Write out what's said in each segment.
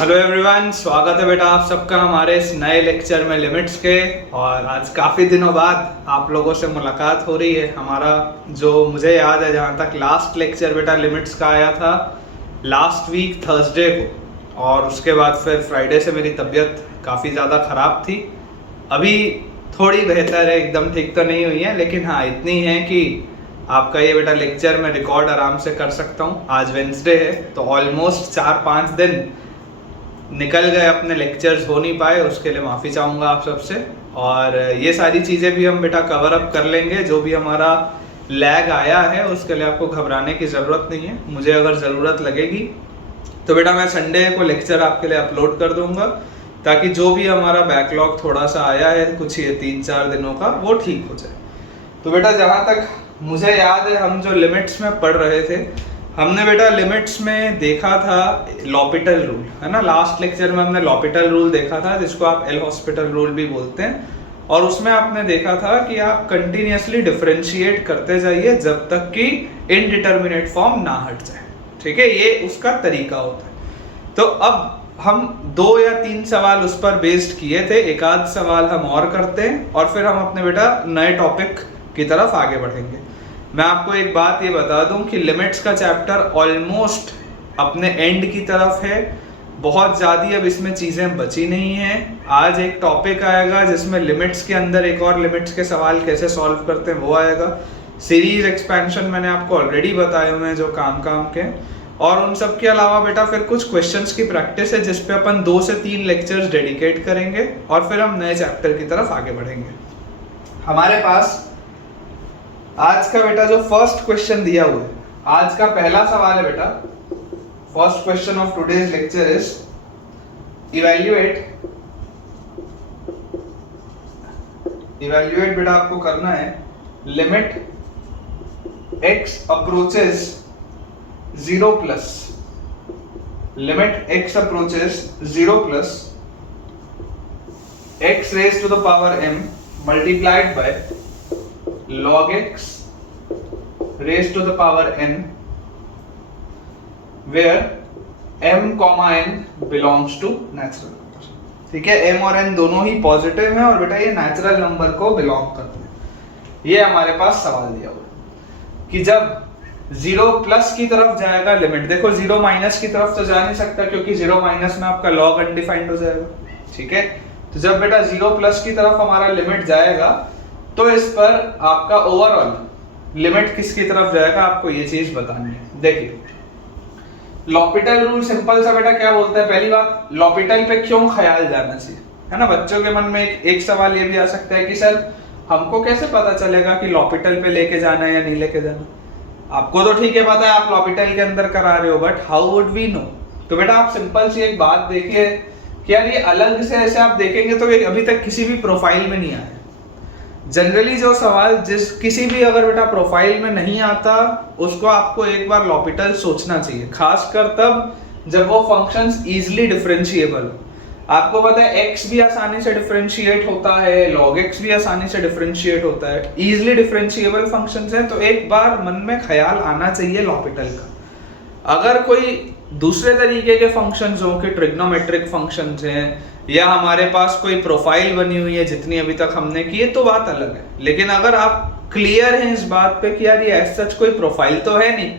Hello everyone, स्वागत है बेटा आप सबका हमारे इस नए लेक्चर में लिमिट्स के। और आज काफ़ी दिनों बाद आप लोगों से मुलाकात हो रही है। हमारा जो मुझे याद है, जहाँ तक लास्ट लेक्चर बेटा लिमिट्स का आया था लास्ट वीक थर्सडे को, और उसके बाद फिर फ्राइडे से मेरी तबीयत काफ़ी ज़्यादा ख़राब थी। अभी थोड़ी बेहतर है, एकदम ठीक तो नहीं हुई है, लेकिन हाँ इतनी है कि आपका ये बेटा लेक्चर मैं रिकॉर्ड आराम से कर सकता हूँ। आज वेंसडे है तो ऑलमोस्ट 4-5 दिन निकल गए, अपने लेक्चर्स हो नहीं पाए, उसके लिए माफ़ी चाहूँगा आप सबसे। और ये सारी चीज़ें भी हम बेटा कवर अप कर लेंगे। जो भी हमारा लैग आया है उसके लिए आपको घबराने की ज़रूरत नहीं है। मुझे अगर ज़रूरत लगेगी तो बेटा मैं संडे को लेक्चर आपके लिए अपलोड कर दूँगा, ताकि जो भी हमारा बैकलॉग थोड़ा सा आया है कुछ ये 3-4 दिनों का, वो ठीक हो जाए। तो बेटा जहाँ तक मुझे याद है, हम जो लिमिट्स में पढ़ रहे थे, हमने बेटा लिमिट्स में देखा था लॉपिटल रूल, है ना। लास्ट लेक्चर में हमने लॉपिटल रूल देखा था, जिसको आप एल हॉस्पिटल रूल भी बोलते हैं। और उसमें आपने देखा था कि आप कंटिन्यूसली डिफरेंशिएट करते जाइए जब तक कि इनडिटर्मिनेट फॉर्म ना हट जाए। ठीक है, ये उसका तरीका होता है। तो अब हम 2 या 3 सवाल उस पर बेस्ड किए थे, एक आध सवाल हम और करते हैं और फिर हम अपने बेटा नए टॉपिक की तरफ आगे बढ़ेंगे। मैं आपको एक बात ये बता दूं कि लिमिट्स का चैप्टर ऑलमोस्ट अपने एंड की तरफ है। बहुत ज़्यादा अब इसमें चीज़ें बची नहीं हैं। आज एक टॉपिक आएगा जिसमें लिमिट्स के अंदर एक और लिमिट्स के सवाल कैसे सॉल्व करते हैं वो आएगा। सीरीज एक्सपेंशन मैंने आपको ऑलरेडी बताए हुए हैं जो काम के, और उन सब के अलावा बेटा फिर कुछ क्वेश्चंस की प्रैक्टिस है जिस पे अपन 2 से 3 लेक्चर्स डेडिकेट करेंगे और फिर हम नए चैप्टर की तरफ आगे बढ़ेंगे। हमारे पास आज का बेटा जो फर्स्ट क्वेश्चन दिया हुआ है, आज का पहला सवाल है बेटा। First question of today's lecture is evaluate बेटा आपको करना है limit x approaches 0 plus, limit x approaches 0 plus x raise to the power m multiplied by log x raised to the power n where m, n belongs to natural number। ठीक है, m और n दोनों ही positive हैं और बेटा ये natural number को belong करते हैं। ये हमारे पास सवाल दिया हुआ है कि जब 0 प्लस की तरफ जाएगा लिमिट, देखो 0 माइनस की तरफ तो जा नहीं सकता क्योंकि 0 माइनस में आपका log अनडिफाइंड हो जाएगा। ठीक है, तो जब बेटा 0 प्लस की तरफ हमारा लिमिट जाएगा तो इस पर आपका ओवरऑल लिमिट किसकी तरफ जाएगा, आपको ये चीज बतानी है। देखिए लॉपिटल रूल सिंपल सा बेटा क्या बोलता है। पहली बात, लॉपिटल पे क्यों ख्याल जाना चाहिए, है ना। बच्चों के मन में एक सवाल ये भी आ सकता है कि सर हमको कैसे पता चलेगा कि लॉपिटल पे लेके जाना है या नहीं लेके जाना। आपको तो ठीक है पता है आप लॉपिटल के अंदर करा रहे हो, but how would we know. तो बेटा आप सिंपल सी एक बात देखिए कि यार ये अलग से ऐसे आप देखेंगे तो ये अभी तक किसी भी प्रोफाइल में नहीं आया। जनरली जो सवाल किसी भी अगर बेटा प्रोफाइल में नहीं आता उसको आपको एक बार लॉपिटल सोचना चाहिए, खासकर तब जब वो फंक्शंस इजीली डिफरेंशिएबल हो। आपको पता है x भी आसानी से डिफरेंशिएट होता है, log x भी आसानी से डिफरेंशिएट होता है, इजीली डिफरेंशिएबल फंक्शंस हैं। तो एक बार मन में ख्याल आना चाहिए लॉपिटल का। अगर कोई दूसरे तरीके के फंक्शंस हो कि ट्रिग्नोमेट्रिक फंक्शंस हैं या हमारे पास कोई प्रोफाइल बनी हुई है जितनी अभी तक हमने की है, तो बात अलग है। लेकिन अगर आप क्लियर हैं इस बात पे कि यार ये एज सच कोई प्रोफाइल तो है नहीं,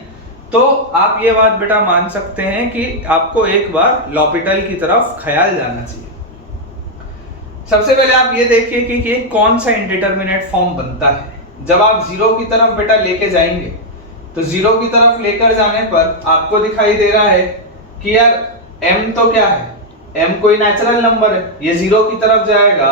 तो आप ये बात बेटा मान सकते हैं कि आपको एक बार लॉपिटल की तरफ ख्याल जाना चाहिए। सबसे पहले आप ये देखिए कि कौन सा इंडिटरमिनेट फॉर्म बनता है। जब आप 0 की तरफ बेटा लेके जाएंगे तो 0 की तरफ लेकर जाने पर आपको दिखाई दे रहा है कि यार m तो क्या है, m कोई नेचुरल नंबर है, ये 0 की तरफ जाएगा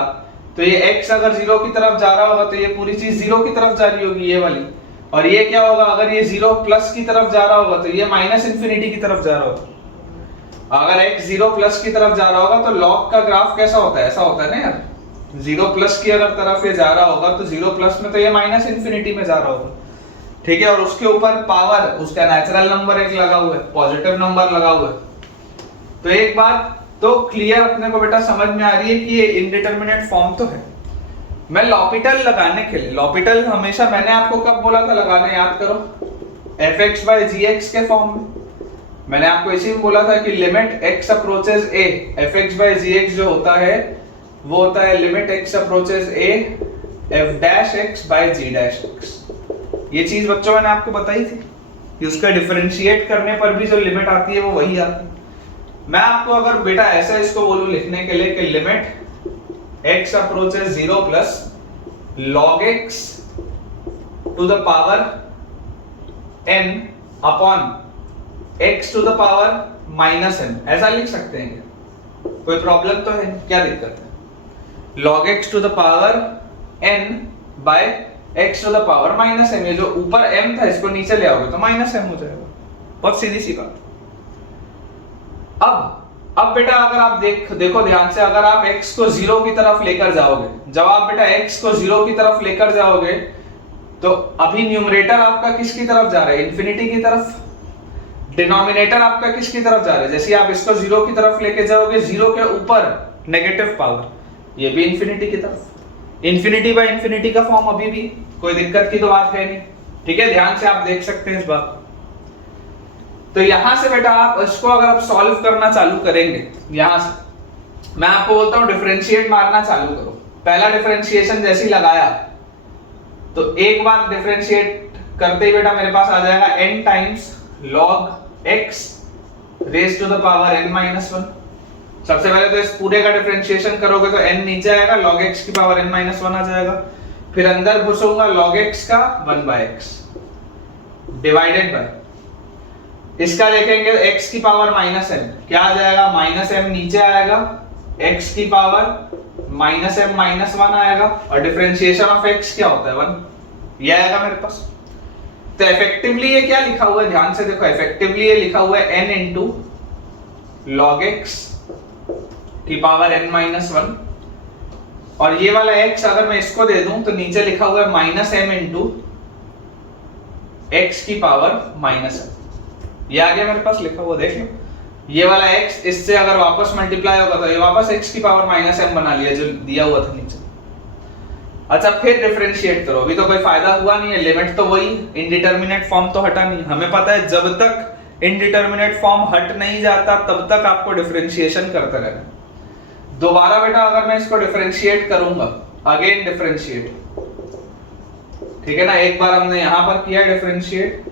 तो ये x अगर 0 की तरफ जा रहा होगा तो ये पूरी चीज 0 की तरफ जा रही होगी, ये वाली। और ये क्या होगा, अगर ये 0 प्लस की तरफ जा रहा होगा तो ये माइनस इंफिनिटी की तरफ जा रहा होगा। अगर x 0 प्लस की तरफ जा रहा होगा तो log का ग्राफ कैसा होता है, ऐसा होता है ना यार। 0 प्लस की अगर तरफ ये जा रहा होगा तो 0 प्लस में तो ये माइनस इंफिनिटी में जा रहा होगा। ठीक है, और उसके ऊपर पावर उसका नेचुरल नंबर एक लगा हुआ है, पॉजिटिव नंबर लगा हुआ है। तो एक बात तो क्लियर अपने को बेटा समझ में आ रही है कि ये इनडिटरमिनेट फॉर्म तो है। मैं लॉपिटल लगाने के लिए, लॉपिटल हमेशा मैंने आपको कब बोला था लगाने, याद करो, fx by gx के फॉर्म में। मैंने आपको इसी में बोला था कि limit x approaches a f(x/gx) जो होता है वो होता है limit x approaches a f'(x/g')x। ये चीज बच्चों मैंने आपको बताई थी कि उसका डिफरेंशिएट करने पर भी जो लिमिट आती है वो वही आती है। मैं आपको अगर बेटा ऐसा इसको बोलूं लिखने के लिए कि limit x approaches 0 plus log x to the power n upon x to the power minus n, ऐसा लिख सकते हैं क्या? कोई प्रॉब्लम तो है? क्या दिक्कत है? log x to the power n by x to the power minus m, ये जो ऊपर m था इसको नीचे ले आओगे तो माइनस m हो जाएगा। बहुत सीधी सी बात। अब बेटा अगर आप देखो ध्यान से, अगर आप x को 0 की तरफ लेकर जाओगे, जब आप बेटा x को 0 की तरफ लेकर जाओगे तो अभी न्यूमरेटर आपका किसकी तरफ जा रहा है? इंफिनिटी की तरफ। डिनोमिनेटर आपका किसकी तरफ जा रहा है? जैसे आप इसको 0 की तरफ लेके जाओगे, 0 के ऊपर नेगेटिव पावर, ये भी इंफिनिटी की तरफ। इंफिनिटी बाय इंफिनिटी का फॉर्म अभी भी, कोई दिक्कत की तो बात है नहीं। ठीक है, ध्यान से आप देख सकते हैं इस बात। तो यहां से बेटा आप इसको अगर आप सॉल्व करना चालू करेंगे, यहां से मैं आपको बोलता हूं डिफरेंशिएट मारना चालू करो। पहला डिफरेंशिएशन जैसे ही लगाया तो एक बार डिफरेंशिएट करते ही बेटा मेरे पास आ जाएगा n times log x raise to the power n minus 1। सबसे पहले तो इस पूरे का डिफरेंशिएशन करोगे तो n नीचे आएगा, log x की पावर n माइनस 1 आ जाएगा। फिर अंदर घुसूंगा log x का 1/x डिवाइडेड बाय, इसका देखेंगे x की पावर माइनस m, क्या आ जाएगा? माइनस m नीचे आएगा, x की पावर माइनस m माइनस 1 आएगा, और डिफरेंशिएशन ऑफ x क्या होता है? 1, ये आएगा मेरे पास। तो इफेक्टिवली ये क्या लिखा हुआ है? ध्यान से देखो, इफेक्टिवली ये लिखा हुआ है n इंटू log x की पावर n माइनस 1, और ये वाला x अगर मैं इसको दे दूं तो नीचे लिखा हुआ है माइनस m इंटू x की पावर माइनस m। ये आ गया मेरे पास लिखा हुआ, देख लो। ये वाला x इससे अगर वापस मल्टीप्लाई होगा तो ये वापस x की पावर माइनस m बना लिया जो दिया हुआ था नीचे। अच्छा, फिर डिफरेंशिएट करो, अभी तो कोई फायदा हुआ नहीं है, लिमिट तो वही, इनडिटरमिनेट फॉर्म तो हटा नहीं। हमें पता है जब तक इनडिटरमिनेट फॉर्म हट नहीं जाता तब तक आपको डिफरेंशिएशन करते रहना। दोबारा बेटा अगर मैं इसको डिफरेंशिएट करूंगा, अगेन डिफरेंशिएट, ठीक है ना, एक बार हमने यहां पर किया डिफरेंशिएट,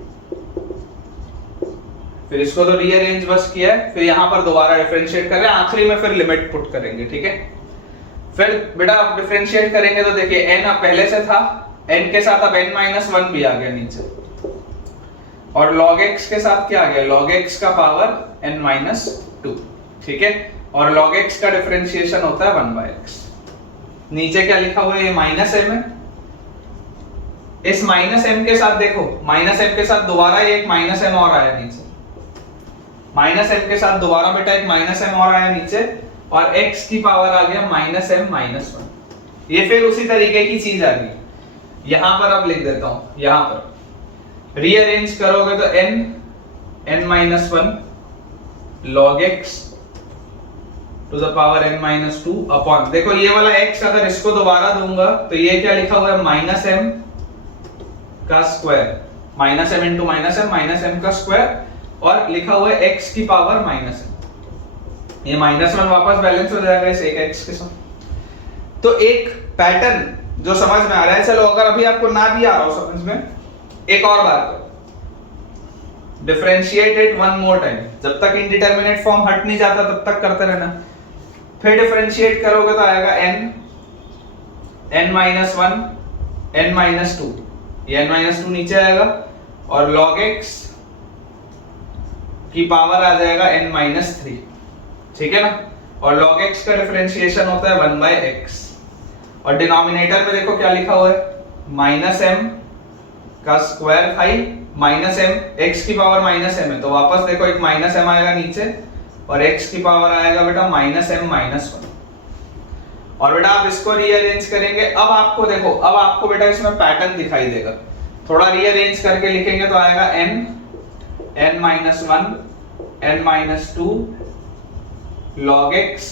फिर इसको तो रीअरेंज बस किया है, फिर यहां पर दोबारा डिफरेंशिएट कर रहे हैं, आखिरी में फिर लिमिट पुट करेंगे। ठीक है, फिर बेटा आप डिफरेंशिएट करेंगे तो देखिए n अब पहले से था, n के साथ अब n माइनस 1 भी आ गया नीचे, और log x के साथ क्या आ गया? log x का पावर n माइनस 2। ठीक है, और log x का डिफरेंशिएशन होता है 1/x। नीचे क्या लिखा हुआ है? ये माइनस m है, इस माइनस m के साथ देखो, माइनस m के साथ दोबारा ये एक माइनस m और आया नीचे, माइनस m के साथ दोबारा बेटा एक माइनस m और आया नीचे, और x की पावर आ गया माइनस m माइनस 1। ये फिर उसी तरीके की चीज आ गई। यहां पर अब लिख देता हूं, यहां पर रीअरेंज करोगे तो n minus 1 log x to the power n minus 2 upon, देखो ये वाला x अगर इसको दोबारा दूंगा तो ये क्या लिखा हुआ है? माइनस m का square, minus m into minus m, minus m का स्क्वायर, और लिखा हुआ है x की पावर माइनस m। ये माइनस 1 वापस बैलेंस हो जाएगा इस एक x के साथ। तो एक पैटर्न जो समझ में आ रहा है, चलो अगर अभी आपको ना भी आ रहा हो समझ में, एक और बार करो, differentiate it one more time, जब तक इनडिटरमिनेट फॉर्म हट नहीं जाता तब तक करते रहना। फिर डिफरेंशिएट करोगे तो आएगा n माइनस 1 n माइनस 2, ये n माइनस 2 नीचे आएगा, और log x की पावर आ जाएगा n माइनस 3। ठीक है ना, और log x का डिफरेंशिएशन होता है 1/x, और डिनोमिनेटर में देखो क्या लिखा हुआ है? माइनस m का square high minus m, x की पावर माइनस m है तो वापस देखो एक माइनस m आएगा नीचे, और x की पावर आएगा बेटा माइनस m माइनस 1। और बेटा आप इसको रीअरेंज करेंगे, अब आपको देखो, अब आपको बेटा इसमें पैटर्न दिखाई देगा। थोड़ा रीअरेंज करके लिखेंगे तो आएगा n minus 1 n minus 2 log x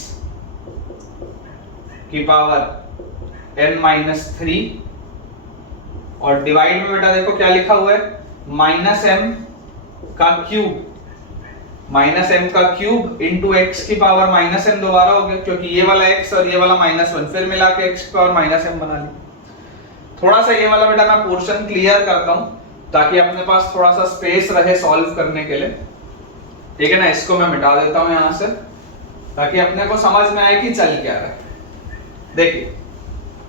की पावर n माइनस 3, और डिवाइड में बेटा देखो क्या लिखा हुआ है? माइनस m का क्यूब माइनस एम का क्यूब इंटू एक्स की पावर माइनस एम दोबारा हो गया, क्योंकि ये वाला एक्स और ये वाला -1 फिर मिला के एक्स की पावर माइनस एम बना ली। थोड़ा सा ये वाला बेटा मैं पोर्शन क्लियर करता हूं ताकि अपने पास थोड़ा सा स्पेस रहे सॉल्व करने के लिए, ठीक है ना। इसको मैं मिटा देता हूं यहां से ताकि अपने को समझ में आए कि चल क्या रहा है। देखिए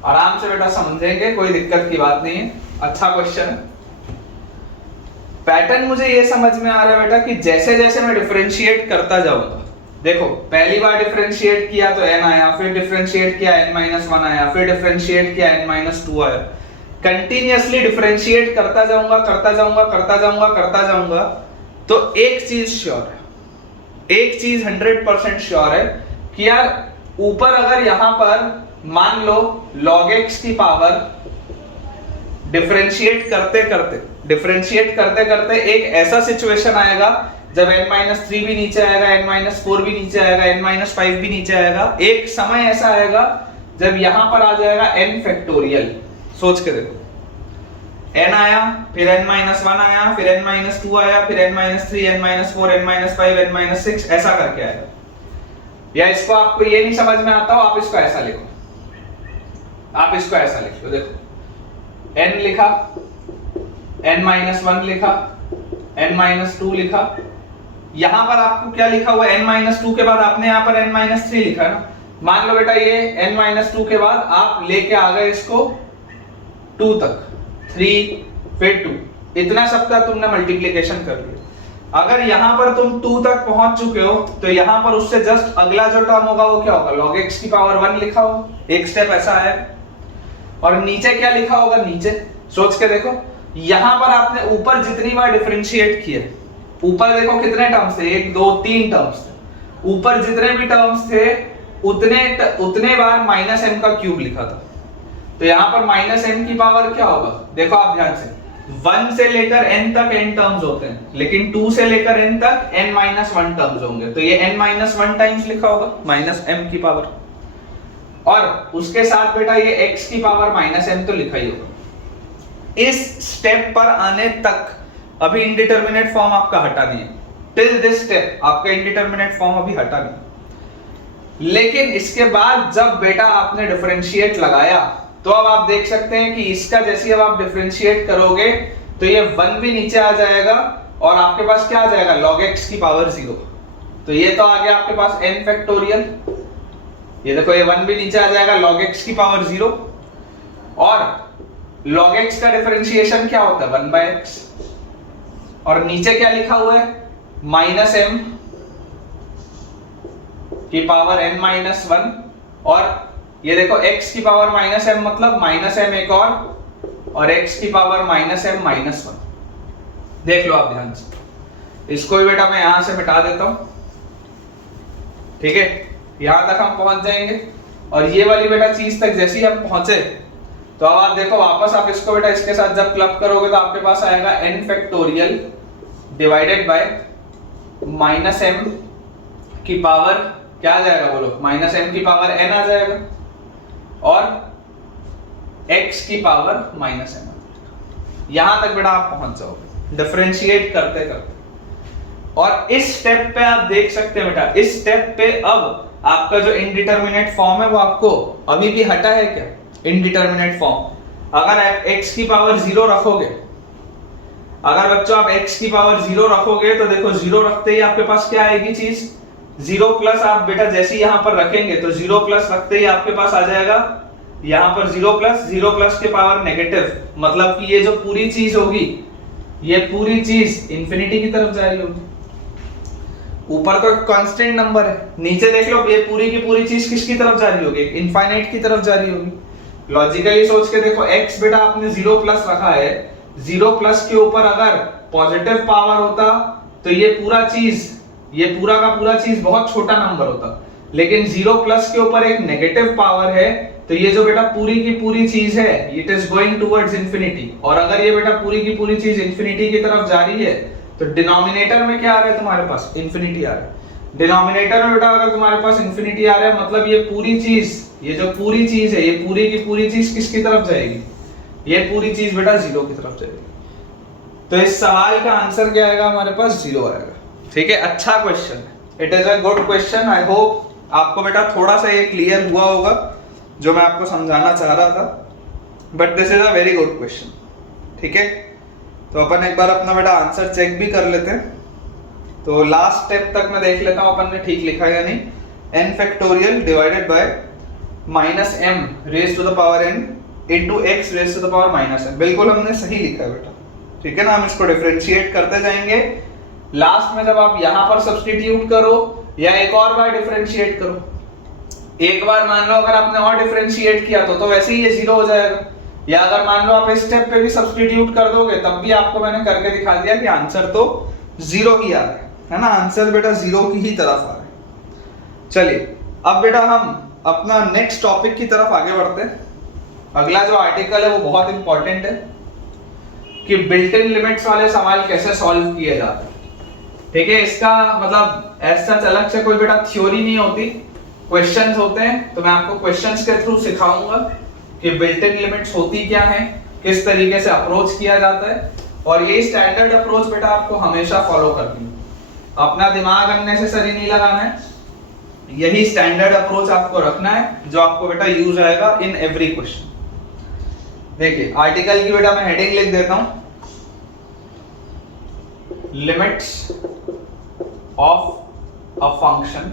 आराम से बेटा समझेंगे, कोई दिक्कत की बात नहीं है, अच्छा क्वेश्चन है। पैटर्न मुझे ये समझ में आ रहा है बेटा कि जैसे जैसे मैं डिफरेंशिएट करता जाऊंगा, देखो पहली बार डिफरेंशिएट किया तो n आया, फिर डिफरेंशिएट किया n-1 आया, फिर डिफरेंशिएट किया n-2 आया। कंटिन्यूअसली डिफरेंशिएट करता जाऊंगा करता जाऊंगा करता जाऊंगा करता जाऊंगा तो एक चीज श्योर है, एक चीज 100% श्योर है कि यार ऊपर अगर यहां पर मान लो log x की पावर डिफरेंशिएट करते करते एक ऐसा सिचुएशन आएगा जब n-3 भी नीचे आएगा, n-4 भी नीचे आएगा, n-5 भी नीचे आएगा। एक समय ऐसा आएगा जब यहां पर आ जाएगा n फैक्टोरियल। सोच के देखो, n आया, फिर n-1 आया, फिर n-2 आया, फिर n-3, n-4, n-5, n-6 ऐसा करके आएगा। या इसको आपको ये नहीं समझ में आता हो, आप इसको ऐसा लिखो, आप इसको ऐसा लिख लो। देखो n लिखा, n-1 लिखा, n-2 लिखा, यहां पर आपको क्या लिखा हुआ है, n-2 के बाद आपने यहां पर n-3 लिखा ना। मान लो बेटा ये n-2 के बाद आप लेके आ गए इसको 2 तक, 3 फिर 2, इतना सबका तुमने मल्टीप्लिकेशन कर लिया। अगर यहां पर तुम 2 तक पहुंच चुके हो तो यहां पर उससे जस्ट अगला जो टर्म होगा वो क्या होगा, log x की पावर 1 लिखा होगा, एक स्टेप ऐसा है। और नीचे क्या लिखा होगा, नीचे सोच के देखो, यहां पर आपने ऊपर जितनी बार डिफरेंशिएट किया, ऊपर देखो कितने टर्म्स थे, 1 2 3 टर्म्स थे, ऊपर जितने भी टर्म्स थे उतने बार -m का क्यूब लिखा था। तो यहां पर -m की पावर क्या होगा, देखो आप ध्यान से, 1 से लेकर n तक n टर्म्स होते हैं, लेकिन 2 से लेकर n तक n-1 टर्म्स होंगे, तो ये n-1 टाइम्स लिखा होगा -m की पावर। और उसके साथ बेटा ये x की पावर -m तो लिखा ही होगा। इस स्टेप पर आने तक अभी इंडिटरमिनेट फॉर्म आपका हटा नहीं है, टिल दिस स्टेप आपका इंडिटरमिनेट फॉर्म अभी हटा नहीं। लेकिन इसके बाद जब बेटा आपने डिफरेंशिएट लगाया तो अब आप देख सकते हैं कि इसका जैसे अब आप डिफरेंशिएट करोगे तो ये 1 भी नीचे आ जाएगा और आपके पास क्या आ जाएगा, log x की पावर 0। तो ये तो आ गया आपके पास n फैक्टोरियल, ये देखो ये 1 भी नीचे आ जाएगा, log x की पावर 0। और log x का डिफरेंशिएशन क्या होता है, 1/x। और नीचे क्या लिखा हुआ है, -m की पावर n-1। और ये देखो x की पावर -m मतलब -m एक और x की पावर -m-1। देख लो आप ध्यान से, इसको भी बेटा मैं यहां से मिटा देता हूं, ठीक है। यहां तक हम पहुंच जाएंगे और ये वाली बेटा चीज तक जैसे ही हम पहुंचे तो अब आप देखो वापस आप इसको बेटा इसके साथ जब क्लब करोगे तो आपके पास आएगा n factorial divided bye -m की पावर क्या आ जाएगा, बोलो, -m की पावर n आ जाएगा और x की पावर -m। यहां तक बेटा आप पहुंच जाओगे डिफरेंशिएट करते करते। और इस स्टेप पे आप देख सकते हैं बेटा, इस स्टेप पे अब आपका जो इनडिटरमिनेट फॉर्म है वो आपको अभी भी हटा है क्या, इनडिटरमिनेट फॉर्म। अगर आप x की पावर 0 रखोगे, अगर बच्चों आप x की पावर 0 रखोगे तो देखो 0 रखते ही आपके पास क्या आएगी चीज, 0 प्लस। आप बेटा जैसे ही यहां पर रखेंगे तो 0 प्लस रखते ही आपके पास आ जाएगा यहां पर 0 प्लस के पावर नेगेटिव, मतलब कि ये जो पूरी चीज होगी ये पूरी चीज इंफिनिटी की तरफ जा रही होगी। ऊपर तो कांस्टेंट नंबर है, नीचे देख लो ये पूरी की पूरी चीज किसकी तरफ जा रही होगी, इनफाइनाइट की तरफ जा रही होगी। लॉजिकली सोच के देखो, x बेटा आपने 0 प्लस रखा है, 0 प्लस के ऊपर अगर पॉजिटिव पावर होता तो ये पूरा चीज, ये पूरा का पूरा चीज बहुत छोटा नंबर होता, लेकिन 0 प्लस के ऊपर एक नेगेटिव पावर है तो ये जो बेटा पूरी की पूरी चीज है it is going towards infinity. और अगर ये बेटा पूरी की पूरी चीज इंफिनिटी की तरफ जा रही है तो डिनोमिनेटर में क्या आ रहा है तुम्हारे पास, इंफिनिटी आ रहा है। डिनोमिनेटर में बेटा अगर तुम्हारे पास इंफिनिटी आ रहा है मतलब ये पूरी चीज, ये जो पूरी चीज है ये पूरी की पूरी चीज किसकी तरफ जाएगी, ये पूरी चीज बेटा 0 की तरफ जाएगी। तो इस सवाल का आंसर क्या आएगा हमारे पास, 0 आएगा। ठीक है, अच्छा क्वेश्चन है, it is a good question. I hope आपको बेटा थोड़ा सा ये क्लियर हुआ होगा जो मैं आपको समझाना चाह रहा था, but this is a very good question. ठीक है, तो अपन एक बार अपना बेटा आंसर चेक भी कर लेते हैं। तो लास्ट स्टेप तक मैं देख लेता हूं अपन ने ठीक लिखा या नहीं। n factorial divided by minus m raise to the power n into x raise to the power minus n, बिल्कुल हमने सही लिखा है बेटा। ठीक है ना, हम इसको डिफरेंशिएट करते जाएंगे। लास्ट में जब आप यहां पर सब्स्टिट्यूट करो या एक और बार डिफरेंशिएट करो, एक बार मान लो अगर आपने और डिफरेंशिएट किया तो वैसे ही ये जीरो हो जाएगा, या अगर मान लो आप इस स्टेप पे भी सब्स्टिट्यूट कर दोगे तब भी आपको मैंने करके दिखा दिया कि आंसर तो जीरो ही आ रहा है ना, आंसर बेटा जीरो की ही तरफ आ रहा है। चलिए अब बेटा हम अपना नेक्स्ट टॉपिक की तरफ आगे बढ़ते हैं। अगला जो आर्टिकल है वो बहुत इंपॉर्टेंट है कि बिल्ट इन लिमिट्स वाले सवाल कैसे सॉल्व किए जाते हैं। ठीक है, इसका मतलब ऐसा अलग से कोई बेटा थ्योरी नहीं होती, क्वेश्चंस होते हैं। तो मैं आपको क्वेश्चंस के थ्रू सिखाऊंगा कि बिल्ट इन लिमिट्स होती क्या है, किस तरीके से अप्रोच किया जाता है, और ये स्टैंडर्ड अप्रोच बेटा आपको हमेशा फॉलो करनी है। अपना दिमाग अननेसेसरी नहीं लगाना है, यही स्टैंडर्ड अप्रोच आपको रखना है जो आपको बेटा यूज आएगा इन एवरी क्वेश्चन। देखिए आर्टिकल की बेटा मैं हेडिंग लिख देता हूं, limits of a function,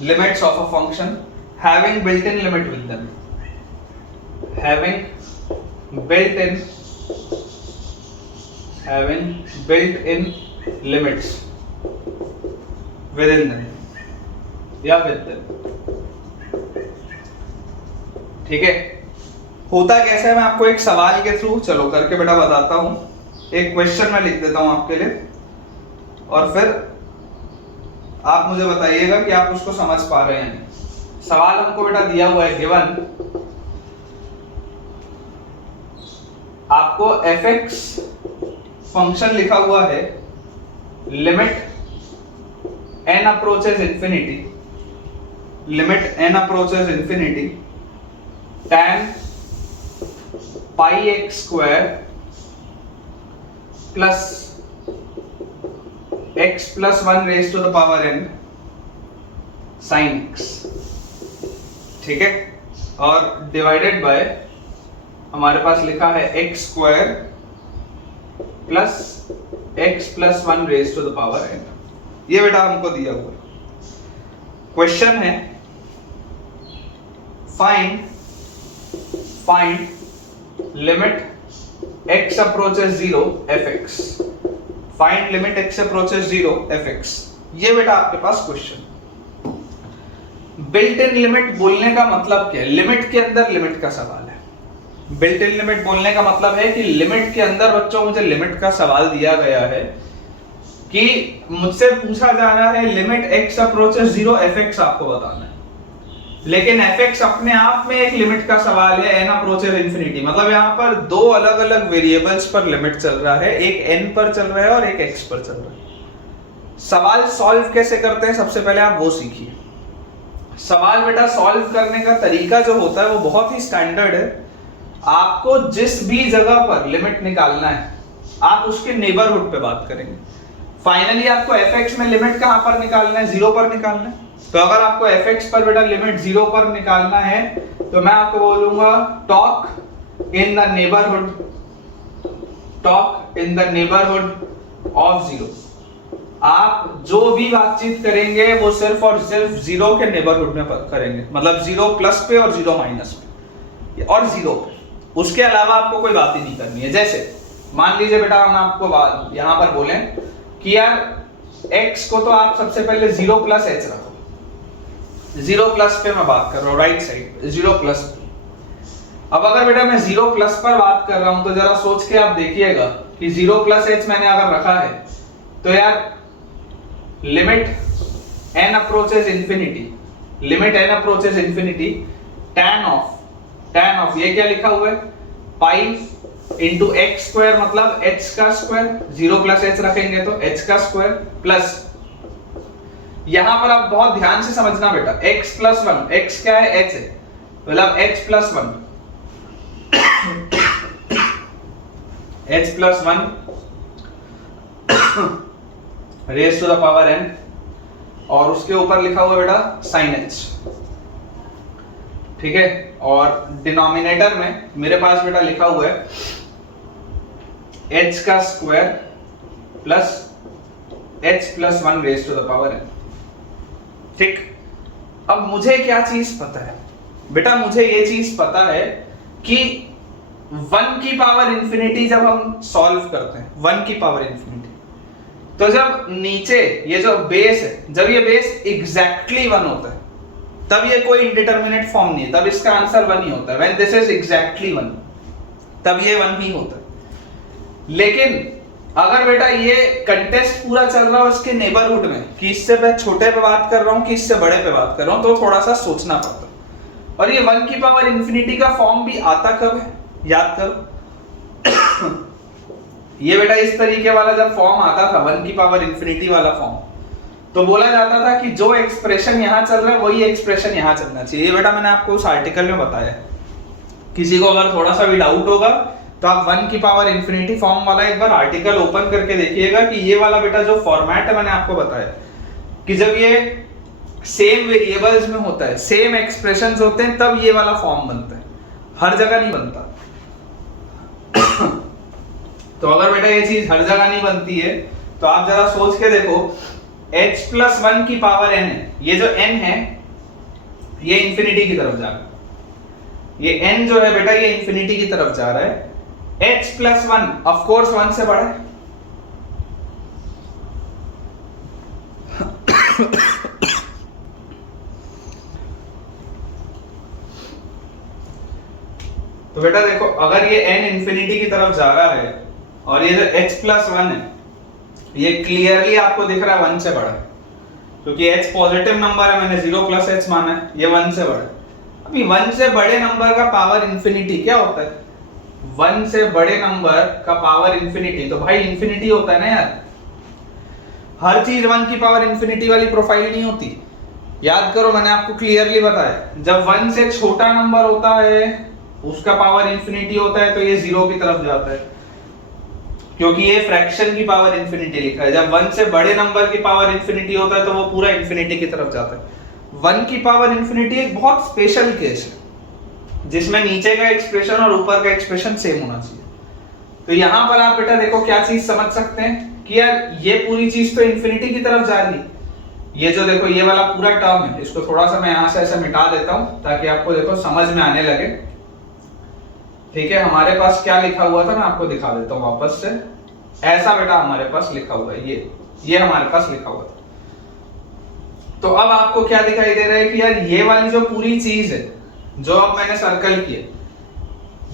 limits of a function having built-in limit with them, having built-in limits within them या with them। ठीक है, होता कैसे है मैं आपको एक सवाल के थ्रू चलो करके बेटा बताता हूं। एक क्वेश्चन मैं लिख देता हूं आपके लिए और फिर आप मुझे बताइएगा कि आप उसको समझ पा रहे हैं। सवाल हमको बेटा दिया हुआ है, गिवन आपको fx फंक्शन लिखा हुआ है, limit n approaches infinity, limit n approaches infinity tan pi x square plus x plus 1 raised to the power n sin x। ठीक है, और डिवाइडेड बाय हमारे पास लिखा है x square plus x plus 1 raised to the power n। ये बेटा हमको दिया हुआ है। क्वेश्चन है find limit x approaches 0 fx, find limit x approaches 0 fx। ये बेटा आपके पास क्वेश्चन। बिल्ट इन लिमिट बोलने का मतलब क्या है? लिमिट के अंदर लिमिट का सवाल है। बिल्ट इन लिमिट बोलने का मतलब है कि लिमिट के अंदर बच्चों मुझे लिमिट का सवाल दिया गया है कि मुझसे पूछा जा रहा है लिमिट x approaches 0 fx आपको बताना है, लेकिन fx अपने आप में एक लिमिट का सवाल है, n अप्रोचेस इंफिनिटी। मतलब यहाँ पर दो अलग अलग वेरिएबल्स पर लिमिट चल रहा है, एक n पर चल रहा है और एक x पर चल रहा है। सवाल सॉल्व कैसे करते हैं सबसे पहले आप वो सीखिए। सवाल बेटा सॉल्व करने का तरीका जो होता है वो बहुत ही स्टैंडर्ड है। आपको जिस भी जगह पर लिमिट निकालना है आप उसके नेबरहुड पे बात करेंगे। फाइनली आपको fx में लिमिट कहां पर निकालना है? 0 पर निकालना है। तो अगर आपको fx पर बेटा लिमिट 0 पर निकालना है तो मैं आपको बोलूंगा talk in the neighbourhood, talk in the neighbourhood of 0। आप जो भी बातचीत करेंगे वो सिर्फ और सिर्फ 0 के नेबरहुड में करेंगे, मतलब 0 प्लस पे और 0 माइनस पे और 0 पे। उसके अलावा आपको कोई बात ही नहीं करनी है। जैसे मान लीजिए बेटा हम आपको यहां पर बोलें कि यार x को तो आप सबसे पहले 0 प्लस h रखो, 0 प्लस पे मैं बात कर रहा हूँ, राइट साइड 0 प्लस पे। अब अगर बेटा मैं 0 प्लस पर बात कर रहा हूं तो जरा सोच के आप देखिएगा कि 0 प्लस h मैंने अगर रखा है तो यार limit n approaches infinity, limit n approaches infinity tan of ये क्या लिखा हुआ है? पाई इंटू एक्स स्क्वायर, मतलब h का स्क्वायर, 0 प्लस h रखेंगे तो h का स्क्वायर प्लस, यहां पर आप बहुत ध्यान से समझना बेटा, x प्लस 1, x क्या है? h है, मतलब h plus 1, h plus 1 raise to the power n, और उसके ऊपर लिखा हुआ है बेटा साइन h, ठीक है। और डिनोमिनेटर में मेरे पास बेटा लिखा हुआ है h का square plus h plus 1 raise to the power n, ठीक। अब मुझे क्या चीज पता है बेटा, मुझे ये चीज पता है कि 1 की पावर इंफिनिटी जब हम सॉल्व करते हैं, 1 की पावर इंफिनिटी, तो जब नीचे ये जो बेस है, जब ये बेस एग्जैक्टली 1 होता है, तब ये कोई इंडिटरमिनेट फॉर्म नहीं है, तब इसका आंसर 1 ही होता है। व्हेन दिस इज एग्जैक्टली 1, तब ये 1 ही होता है। लेकिन अगर बेटा ये कंटेस्ट पूरा चल रहा हो इसके नेबरहुड में, कि इससे मैं छोटे पे बात कर रहा हूं कि इससे बड़े पे बात कर रहा हूं, तो थोड़ा सा सोचना पड़ता है। और ये 1 की पावर इंफिनिटी का फॉर्म भी आता कब है, याद करो। ये बेटा इस तरीके वाला जब फॉर्म आता था 1 की पावर इंफिनिटी वाला फॉर्म, तो बोला जाता था कि जो एक्सप्रेशन यहां चल रहा है वही एक्सप्रेशन यहां चलना चाहिए। ये बेटा मैंने आपको उस आर्टिकल में बताया। किसी को अगर थोड़ा सा भी डाउट होगा तो आप 1 की पावर इंफिनिटी फॉर्म वाला एक बार आर्टिकल ओपन करके देखिएगा कि ये वाला बेटा जो फॉर्मेट है मैंने आपको बताया कि जब ये सेम वेरिएबल्स में होता है, सेम एक्सप्रेशंस होते हैं, तब ये वाला फॉर्म बनता है, हर जगह नहीं बनता। तो अगर बेटा ये चीज हर जगह नहीं बनती है तो आप जरा सोच के देखो, h प्लस 1 की पावर n है, ये जो n है ये इंफिनिटी की तरफ जा रहा है, ये n जो है बेटा ये इंफिनिटी की तरफ जा रहा है। h प्लस 1 ऑफ कोर्स 1 से बड़ा है, तो बेटा देखो अगर ये n इंफिनिटी की तरफ जा रहा है और ये जो h प्लस 1 है ये क्लियरली आपको दिख रहा है 1 से बड़ा है, क्योंकि h पॉजिटिव नंबर है, मैंने 0 प्लस h माना है, ये 1 से बड़ा है। अभी 1 से बड़े नंबर का पावर इंफिनिटी क्या होता है, 1 से बड़े नंबर का पावर इंफिनिटी तो भाई इंफिनिटी होता है ना यार। हर चीज 1 की पावर इंफिनिटी वाली प्रोफाइल नहीं होती, याद करो मैंने आपको क्लियरली बताया। जब 1 से छोटा नंबर होता है उसका पावर इंफिनिटी होता है तो ये 0 की तरफ जाता है, क्योंकि ये फ्रैक्शन की पावर इंफिनिटी लिखा है। जब 1 से बड़े नंबर की पावर इंफिनिटी होता है तो वो पूरा इंफिनिटी की तरफ जाता है। 1 की पावर इंफिनिटी एक बहुत स्पेशल केस है जिसमें नीचे का एक्सप्रेशन और ऊपर का एक्सप्रेशन सेम होना चाहिए। तो यहां पर आप बेटा देखो क्या चीज समझ सकते हैं कि यार ये पूरी चीज तो इंफिनिटी की तरफ जा रही है। ये जो देखो ये वाला पूरा टर्म है, इसको थोड़ा सा मैं यहां से ऐसे मिटा देता हूं ताकि आपको देखो समझ में आने लगे। ठीक है, हमारे पास क्या लिखा हुआ था मैं आपको दिखा देता हूं वापस से। ऐसा बेटा हमारे पास लिखा हुआ है, ये हमारे पास लिखा हुआ था। तो अब आपको क्या दिखाई दे रहा है कि यार ये वाली जो पूरी चीज है जो अब मैंने सर्कल किया,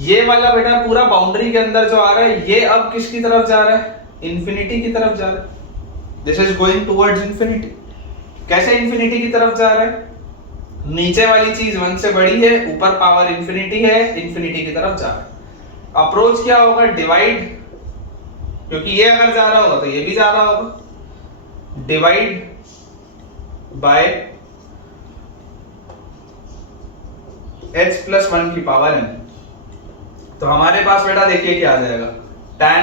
ये वाला बेटा पूरा बाउंड्री के अंदर जो आ रहा है ये अब किसकी तरफ जा रहा है, इंफिनिटी की तरफ जा रहा है। This is going towards infinity. कैसे इंफिनिटी की तरफ जा रहा है, नीचे वाली चीज 1 से बड़ी है, ऊपर पावर इंफिनिटी है, इंफिनिटी की तरफ जा रहा है। अप्रोच क्या होगा, डिवाइड, क्योंकि ये अगर जा रहा होगा तो ये भी जा रहा होगा, डिवाइड बाय h प्लस 1 की पावर n। तो हमारे पास बेटा देखिए क्या आ जाएगा, tan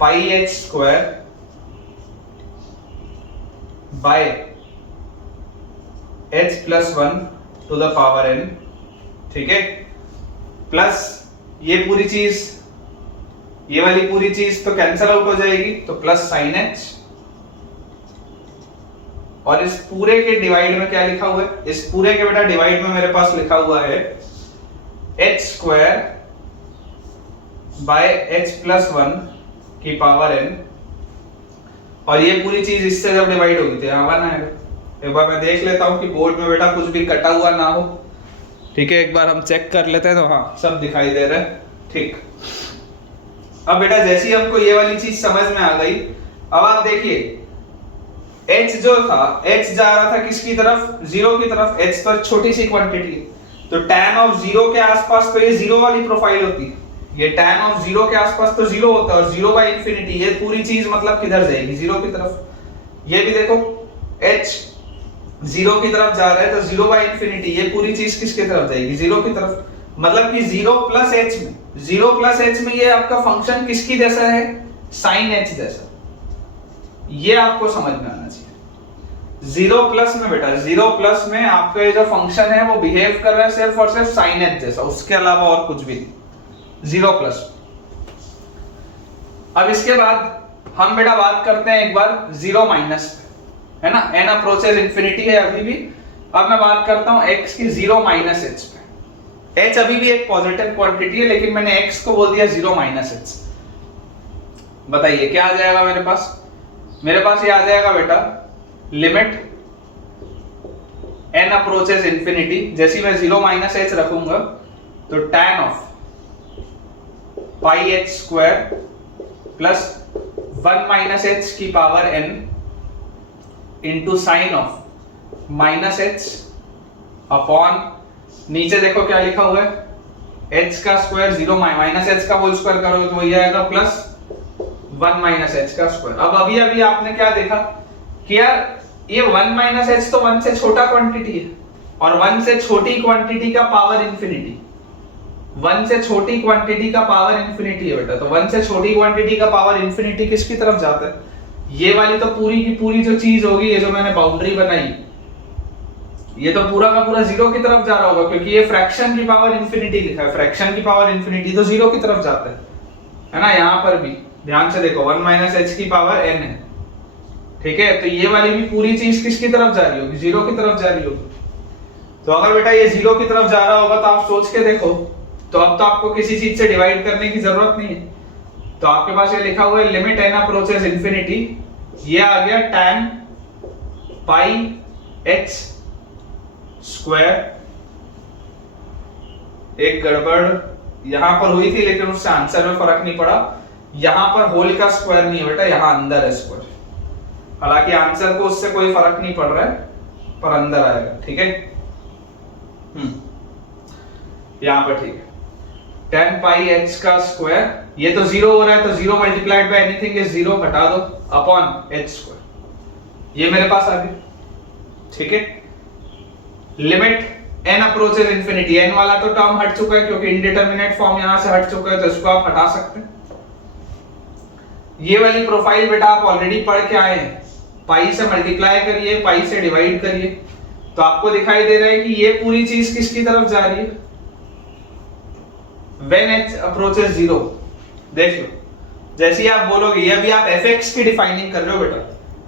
pi h square by h plus 1 to the power n, ठीक है, प्लस ये पूरी चीज, ये वाली पूरी चीज तो कैंसल आउट हो जाएगी तो प्लस साइन h, और इस पूरे के डिवाइड में क्या लिखा हुआ है, इस पूरे के बेटा डिवाइड में मेरे पास लिखा हुआ है h square by h plus 1 की पावर n, और ये पूरी चीज इससे जब डिवाइड होगी तो यहां 1 आएगा। एक बार मैं देख लेता हूं कि बोर्ड में बेटा कुछ भी कटा हुआ ना हो, ठीक है, एक बार हम चेक कर लेते हैं। तो हाँ सब दिखाई दे रहा है, ठीक। अब बेटा जैसी हमको ये वाली चीज समझ में आ गई, अब आप देखिए h जो था, h जा रहा था किसकी तरफ, 0 की तरफ। h तो छोटी सी क्वांटिटी है, तो tan ऑफ 0 के आसपास तो ये 0 वाली प्रोफाइल होती है, ये tan ऑफ 0 के आसपास तो 0 होता है, और 0 बाय इंफिनिटी ये पूरी चीज मतलब किधर जाएगी, 0 की तरफ। ये भी देखो h 0 की तरफ जा रहा है तो 0 बाय इंफिनिटी ये पूरी चीज किसकी तरफ जाएगी, 0 की तरफ। मतलब कि 0 प्लस h में, 0 प्लस h में ये आपका फंक्शन किसकी जैसा है, साइन एच जैसा, ये आपको समझ में आना चाहिए। 0+ में बेटा, 0+ में आपका ये जो फंक्शन है वो बिहेव कर रहा है सिर्फ और सिर्फ साइन एच जैसा, उसके अलावा और कुछ भी नहीं 0+। अब इसके बाद हम बेटा बात करते हैं एक बार 0- पे, है ना, n अप्रोचेस इंफिनिटी है अभी भी। अब मैं बात करता हूं x की 0-h पे। h अभी भी एक पॉजिटिव क्वांटिटी है, लेकिन मैंने x को बोल दिया 0-h। बताइए क्या आ जाएगा मेरे पास? मेरे पास ये आ जाएगा बेटा लिमिट n अप्रोचेस इंफिनिटी, जैसी मैं 0-h रखूंगा तो tan of pi h square plus 1 - h की power n into sine of -h upon, नीचे देखो क्या लिखा हुआ है, h का स्क्वायर 0 -h का होल स्क्वायर करोगे तो वही आएगा प्लस 1 - h का स्क्वायर। अब अभी आपने क्या देखा कि यार ये 1 - h तो 1 से छोटा क्वांटिटी है, और 1 से छोटी क्वांटिटी का पावर इंफिनिटी, 1 से छोटी क्वांटिटी का पावर इंफिनिटी है बेटा। तो 1 से छोटी क्वांटिटी का पावर इंफिनिटी किसकी तरफ जाता है? ये वाली तो पूरी की पूरी जो चीज होगी, ये जो मैंने बाउंड्री बनाई, ये तो पूरा का पूरा 0 की तरफ जा रहा होगा, क्योंकि ये फ्रैक्शन की पावर इंफिनिटी लिखा है। फ्रैक्शन की पावर इंफिनिटी तो 0 की तरफ जाता है ना। यहां पर भी ध्यान से देखो 1 - h की पावर n है, ठीक है। तो ये वाली भी पूरी चीज किसकी तरफ जा रही होगी? 0 की तरफ जा रही होगी। तो अगर बेटा ये 0 की तरफ जा रहा होगा तो आप सोच के देखो, तो अब तो आपको किसी चीज से डिवाइड करने की जरूरत नहीं है। तो आपके पास ये लिखा हुआ है लिमिट n अप्रोचेस इंफिनिटी, ये आ गया tan पाई h स्क्वायर। एक गड़बड़ यहां पर हुई थी, लेकिन उससे आंसर में फर्क नहीं पड़ा। यहां पर होल का स्क्वायर नहीं है बेटा, यहां अंदर है स्क्वायर। हालांकि आंसर को उससे कोई फर्क नहीं पड़ रहा है, पर अंदर आएगा, ठीक है। यहां पर ठीक है, tan पाई h का स्क्वायर, ये तो 0 हो रहा है, तो 0 मल्टीप्लाइड बाय एनीथिंग इज 0, हटा दो, अपॉन h स्क्वायर। ये मेरे पास आ गया, ठीक है। Limit n approaches infinity, n वाला तो टर्म हट चुका है क्योंकि इंडिटरमिनेट फॉर्म यहां से हट चुका है, तो इसको आप हटा सकते हैं। ये वाली प्रोफाइल बेटा आप ऑलरेडी पढ़ के आए हैं, पाई से मल्टीप्लाई करिए, पाई से डिवाइड करिए, तो आपको दिखाई दे रहा है कि ये पूरी चीज किसकी तरफ जा रही है? When h approaches 0। देख लो, जैसे ही आप बोलोगे, ये अभी आप fx की डिफाइनिंग कर रहे हो बेटा,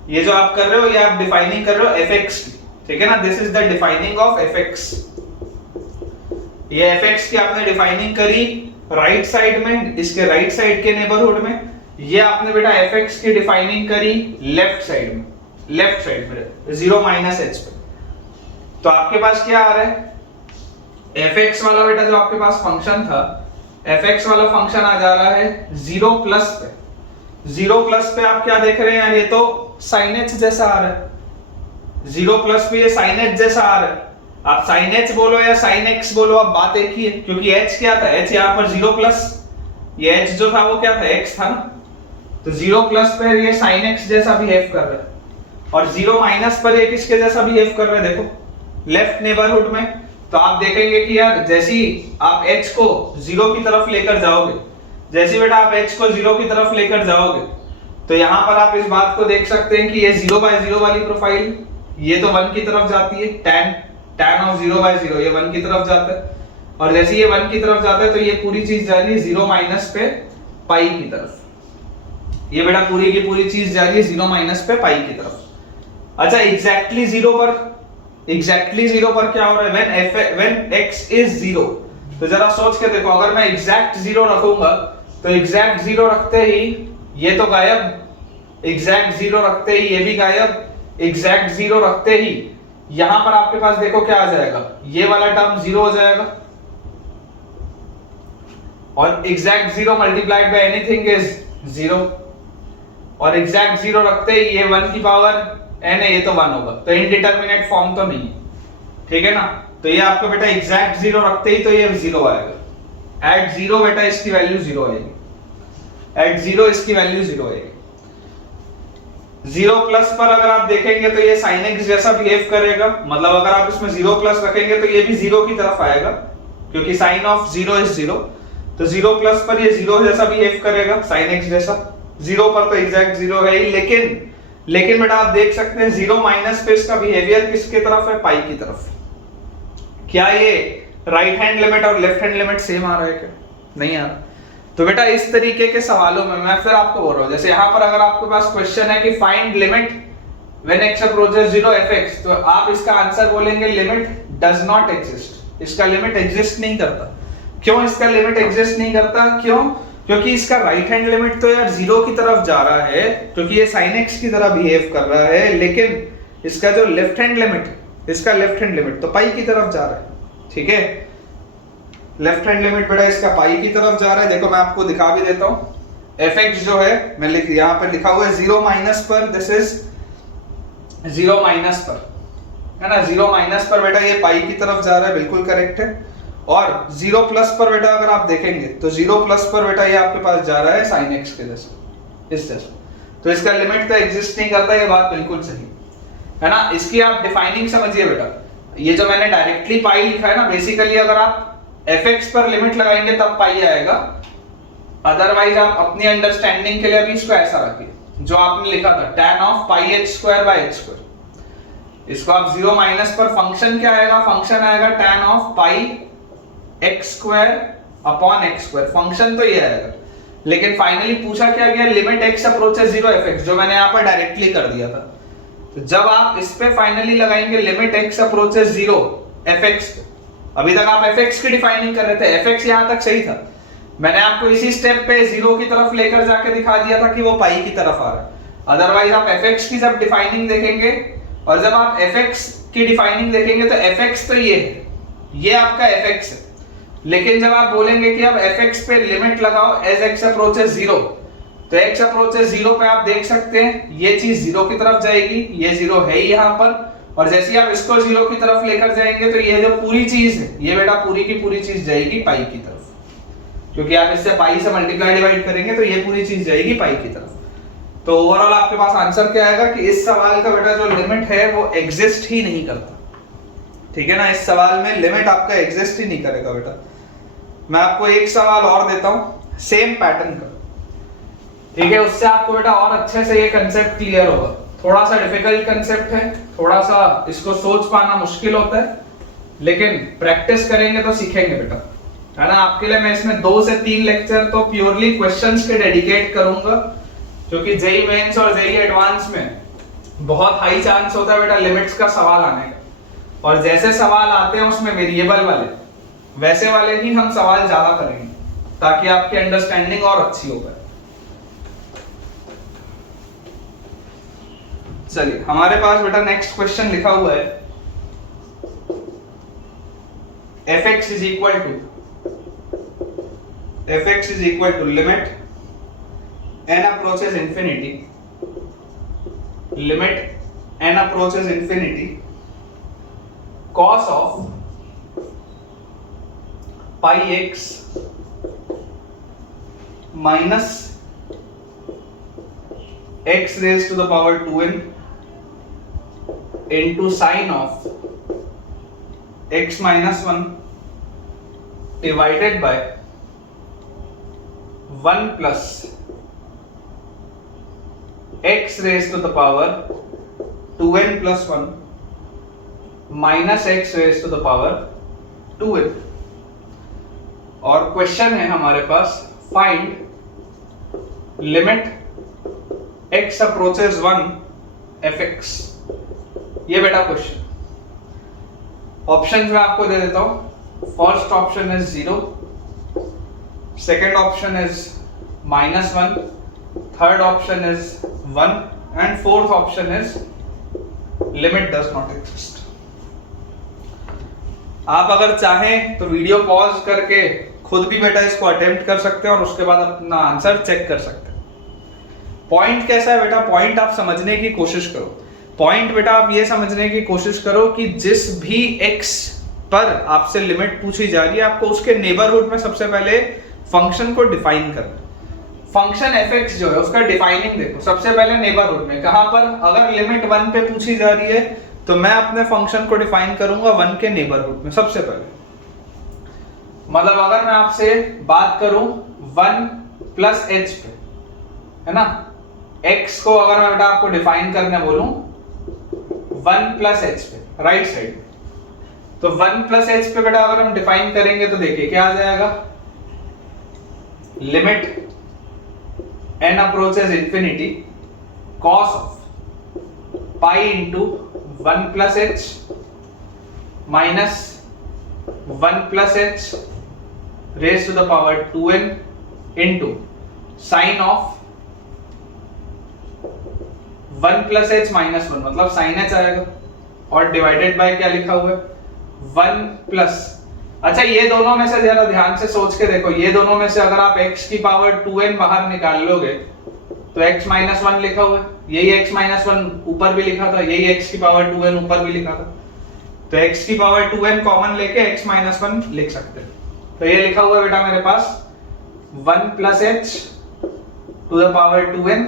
ये जो आप कर रहे हो ये आप डिफाइनिंग कर रहे हो fx की, ठीक है ना। This is the defining of fx। ये fx की आपने डिफाइनिंग करी राइट साइड में, इसके राइट साइड के नेबरहुड में। ये आपने बेटा fx की डिफाइनिंग करी लेफ्ट साइड में, लेफ्ट साइड में 0 - h पे। तो आपके पास क्या आ रहा है? fx वाला बेटा जो आपके पास फंक्शन था, fx वाला फंक्शन आ जा रहा है 0+ पे। 0+ पे आप क्या देख रहे हैं यार? ये तो sin h जैसा आ रहा है। 0+ पे ये sin h जैसा आ रहा है। आप sin h बोलो या sin x बोलो, अब बात एक ही है, क्योंकि h क्या था? h यहाँ पर 0+, ये h जो था वो क्या था? x था ना। तो 0+ पर ये sin x जैसा बिहेव कर रहा है, और 0- पर ये किसके जैसा बिहेव कर रहा है? देखो लेफ्ट नेबरहुड में। तो आप देखेंगे कि यार जैसे ही आप h को 0 की तरफ लेकर जाओगे, जैसे बेटा आप h को 0 की तरफ लेकर जाओगे, तो यहां पर आप इस बात को देख सकते हैं कि ये 0/0 वाली प्रोफाइल, ये तो 1 की तरफ जाती है, tan ऑफ 0/0 ये 1 की तरफ जाता है, और जैसे ये 1 की तरफ जाता है तो ये पूरी चीज जा रही है 0- पे पाई की तरफ। ये बेटा पूरी की पूरी चीज जा रही है 0- पे पाई की तरफ। अच्छा, एग्जैक्टली 0 पर क्या हो रहा है? when x is 0। तो जरा सोच के देखो, अगर मैं एग्जैक्ट 0 रखूंगा तो एग्जैक्ट 0 रखते ही ये तो गायब, एग्जैक्ट 0 रखते ही ये भी गायब, एग्जैक्ट 0 रखते ही यहां पर आपके पास देखो क्या आ जाएगा, ये वाला टर्म 0 हो जाएगा, और exact 0 multiplied by anything is 0, और एग्जैक्ट 0 रखते ही ये 1 की पावर n है, ये तो 1 होगा, तो इनडिटरमिनेट फॉर्म तो नहीं है, ठीक है ना। तो ये आपको बेटा एग्जैक्ट 0 रखते ही तो ये 0 आएगा। एट 0 बेटा इसकी वैल्यू 0 आएगी, एट 0 इसकी वैल्यू 0 आएगी। 0+ पर अगर आप देखेंगे तो ये sin x जैसा बिहेव करेगा, मतलब अगर आप इसमें 0+ रखेंगे तो ये भी 0 की तरफ आएगा, क्योंकि sin ऑफ 0 इज 0। तो 0+ पर ये 0 जैसा बिहेव करेगा, sin x जैसा। जीरो पर तो एग्जैक्ट जीरो है ही, लेकिन बेटा आप देख सकते हैं जीरो माइनस पे इसका बिहेवियर किसके तरफ है, पाई की तरफ। क्या ये राइट हैंड लिमिट और लेफ्ट हैंड लिमिट सेम आ रहा है क्या, नहीं आ रहा। तो बेटा इस तरीके के सवालों में मैं फिर आपको बोल रहा हूं, जैसे यहां पर अगर आपके पास क्वेश्चन है कि find limit when x approaches 0 fx, तो आप इसका आंसर बोलेंगे लिमिट डज नॉट एग्जिस्ट, इसका लिमिट एग्जिस्ट नहीं करता। क्यों इसका लिमिट एग्जिस्ट नहीं करता, क्यों, क्योंकि इसका राइट हैंड लिमिट तो यार जीरो की तरफ जा रहा है, क्योंकि ये sin x की तरह बिहेव कर रहा है, लेकिन इसका जो लेफ्ट हैंड लिमिट, इसका लेफ्ट हैंड लिमिट तो पाई की तरफ जा रहा है, ठीक है। लेफ्ट हैंड लिमिट बेटा इसका पाई की तरफ जा रहा है। देखो मैं आपको दिखा भी देता हूं, fx जो है मैं यहां पर लिखा हुआ है जीरो माइनस पर, दिस इज जीरो माइनस पर, है ना, जीरो माइनस पर बेटा ये पाई की तरफ जा रहा है, बिल्कुल करेक्ट है। और जीरो प्लस पर बेटा अगर आप देखेंगे तो जीरो प्लस पर बेटा ये आपके पास जा रहा है sin x के जैसे, इस जैसे, तो इसका लिमिट तो एग्जिस्ट नहीं करता, ये बात बिल्कुल सही है ना। इसकी आप डिफाइनिंग समझिए बेटा, ये जो मैंने डायरेक्टली पाई लिखा है ना, बेसिकली अगर आप fx पर लिमिट लगाएंगे तब पाई आएगा, अदरवाइज आप अपनी अंडरस्टैंडिंग के लिए अभी इसको ऐसा रखिए जो आपने लिखा था tan of pi h square by h square. इसको आप जीरो माइनस पर फंक्शन क्या आएगा, फंक्शन आएगा tan of pi x square upon x square, function तो ये आएगा। लेकिन फाइनली पूछा क्या गया, लिमिट x अप्रोचेस 0 fx, जो मैंने यहां पर डायरेक्टली कर दिया था। तो जब आप इस पे फाइनली लगाएंगे लिमिट x अप्रोचेस 0 fx, अभी तक आप fx की डिफाइनिंग कर रहे थे, fx यहां तक सही था, मैंने आपको इसी स्टेप पे जीरो की तरफ लेकर जाके दिखा दिया था कि वो पाई की तरफ आ रहा है। अदरवाइज आप fx की जब डिफाइनिंग देखेंगे और जब आप fx की डिफाइनिंग देखेंगे तो fx तो ये है, ये आपका fx है, लेकिन जब आप बोलेंगे कि अब fx पे लिमिट लगाओ एज x अप्रोचेस 0, तो x अप्रोचेस 0 पे आप देख सकते हैं ये चीज 0 की तरफ जाएगी, ये 0 है ही यहाँ पर, और जैसे ही आप इसको 0 की तरफ लेकर जाएंगे तो ये जो पूरी चीज है ये बेटा पूरी की पूरी चीज जाएगी पाई की तरफ, क्योंकि आप इससे पाई से मल्टीप्लाई डिवाइड करेंगे तो ये पूरी चीज जाएगी पाई की तरफ। तो ओवरऑल आपके पास आंसर क्या आएगा कि इस सवाल का बेटा जो लिमिट है वो एग्जिस्ट ही नहीं करता, ठीक है ना, इस सवाल में लिमिट आपका एग्जिस्ट ही नहीं करेगा बेटा। मैं आपको एक सवाल और देता हूं सेम पैटर्न का, ठीक है, उससे आपको बेटा और अच्छे से ये कंसेप्ट क्लियर होगा। थोड़ा सा डिफिकल्ट कंसेप्ट है, थोड़ा सा इसको सोच पाना मुश्किल होता है, लेकिन प्रैक्टिस करेंगे तो सीखेंगे बेटा, है ना। आपके लिए मैं इसमें 2 से 3 लेक्चर तो प्योरली क्वेश्चंस के डेडिकेट करूंगा, क्योंकि जेईई मेंस और जेईई एडवांस में बहुत हाई चांस होता है बेटा लिमिट्स का सवाल आने का, और जैसे सवाल आते हैं उसमें वेरिएबल वाले, वैसे वाले ही हम सवाल ज्यादा करेंगे ताकि आपकी अंडरस्टैंडिंग और अच्छी हो पाए। चलिए हमारे पास बेटा नेक्स्ट क्वेश्चन लिखा हुआ है, fx is equal to limit n approaches infinity, limit n approaches infinity cos of pi x minus x raised to the power 2n into sine of x minus 1 divided by 1 plus x raised to the power 2n plus 1 minus x raised to the power 2n। और question है हमारे पास find limit x approaches 1 fx, ये बेटा question. Options मैं आपको दे देता हूं, first option is 0, second option is -1, third option is 1 and fourth option is limit does not exist. आप अगर चाहें तो वीडियो पॉज करके खुद भी बेटा इसको अटेम्प्ट कर सकते हैं और उसके बाद अपना आंसर चेक कर सकते हैं। पॉइंट कैसा है बेटा, पॉइंट आप समझने की कोशिश करो, पॉइंट बेटा आप ये समझने की कोशिश करो कि जिस भी x पर आपसे लिमिट पूछी जा रही है आपको उसके नेबरहुड में सबसे पहले फंक्शन को डिफाइन करना। फंक्शन fx जो है उसका डिफाइनिंग देखो, सबसे पहले नेबरहुड में कहां पर, अगर लिमिट 1 पे पूछी जा रही है तो मैं अपने फंक्शन को डिफाइन करूंगा 1 के नेबरहुड में सबसे पहले। मतलब अगर मैं आपसे बात करूं 1 प्लस h पे, है ना, x को अगर मैं बेटा आपको डिफाइन करने बोलूं 1 प्लस एच पे राइट साइड, तो 1 प्लस एच पे बेटा अगर हम डिफाइन करेंगे तो देखिए क्या आ जाएगा, limit n approaches infinity cos of pi into 1 plus h minus 1 plus h raise to the power 2n into sine of 1 plus h minus 1 मतलब साइन एच आएगा, और डिवाइडेड बाय क्या लिखा हुआ है 1 प्लस, अच्छा ये दोनों में से जरा ध्यान से सोच के देखो, ये दोनों में से अगर आप x की पावर 2n बाहर निकाल लोगे तो x माइनस 1 लिखा हुआ है, यही x माइनस 1 ऊपर भी लिखा था, यही x की पावर 2n ऊपर भी लिखा था, तो x की पावर 2n कॉमन लेके x माइनस 1 लिख सकते हैं। तो ये लिखा हुआ है बेटा मेरे पास 1 plus H two the power 2n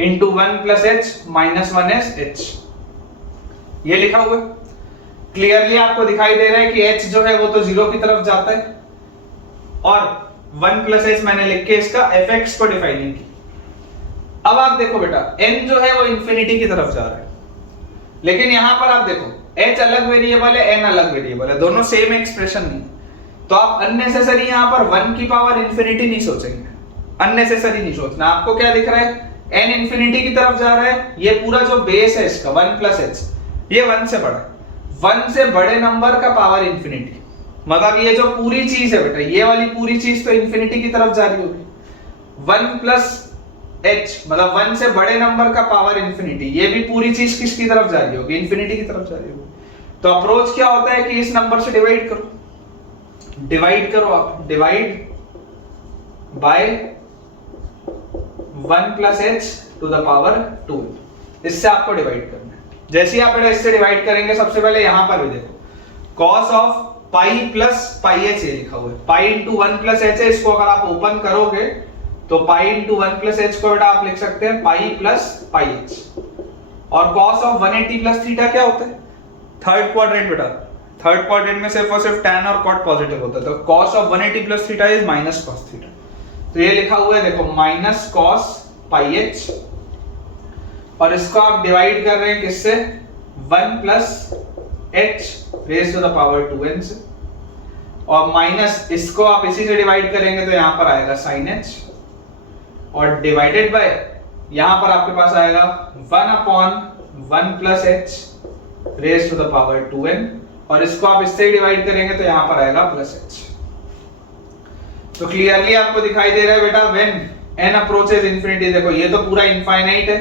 into 1 plus h minus 1 S H, ये लिखा हुआ है। क्लियरली आपको दिखाई दे रहा है कि h जो है वो तो 0 की तरफ जाता है, और 1 प्लस एच मैंने लिख के इसका fx को डिफाइनिंग की। अब आप देखो बेटा n जो है वो इंफिनिटी की तरफ जा रहा है, लेकिन यहां पर आप देखो h अलग वेरिएबल है, n अलग वेरिएबल है, दोनों सेम एक्सप्रेशन नहीं, तो आप अननेसेसरी यहां पर 1 की पावर इंफिनिटी नहीं सोचेंगे, अननेसेसरी नहीं सोचना। आपको क्या दिख रहा है, n इंफिनिटी की तरफ जा रहा है, ये पूरा जो बेस है इसका 1 प्लस एच ये 1 से बड़ा है, 1 से बड़े नंबर का पावर इंफिनिटी, मतलब ये जो पूरी चीज है बेटा ये वाली पूरी चीज तो इंफिनिटी की तरफ जा रही होगी, 1 प्लस एच मतलब 1 से बड़े नंबर का पावर इंफिनिटी, ये भी पूरी चीज किसकी तरफ जा रही होगी, इंफिनिटी की तरफ जा रही होगी। तो अप्रोच क्या होता है कि इस नंबर से डिवाइड करो, डिवाइड करो आप, divide by 1 plus H two the power 2, इससे आपको डिवाइड करना है। जैसे ही आप बेटा इससे डिवाइड करेंगे, सबसे पहले यहां पर भी देखो cos of pi plus pi H ये लिखा हुआ है, पाई इंटू 1 प्लस एच है, इसको अगर आप ओपन करोगे तो पाई इंटू 1 प्लस एच को बेटा आप लिख सकते हैं पाई प्लस पाई एच, और cos ऑफ 180 प्लस थीटा क्या होता है, थर्ड क्वाड्रेंट बेटा, थर्ड क्वाड्रेंट में सिर्फ और सिर्फ tan और cot पॉजिटिव होता है, तो cos of 180 plus theta is minus cos theta, तो ये लिखा हुआ है देखो माइनस cos पाई एच, और इसको आप डिवाइड कर रहे हैं किससे, 1 plus h raise to the power 2n से, और माइनस इसको आप इसी से डिवाइड करेंगे तो यहां पर आएगा sin h, और डिवाइडेड बाय यहां पर आपके पास आएगा 1 upon 1 plus h raise to the power 2n, और इसको आप इससे डिवाइड करेंगे तो यहां पर आएगा प्लस एच। तो क्लियरली आपको दिखाई दे रहा है बेटा व्हेन n अप्रोचेस इंफिनिटी, देखो ये तो पूरा इनफाइनाइट है,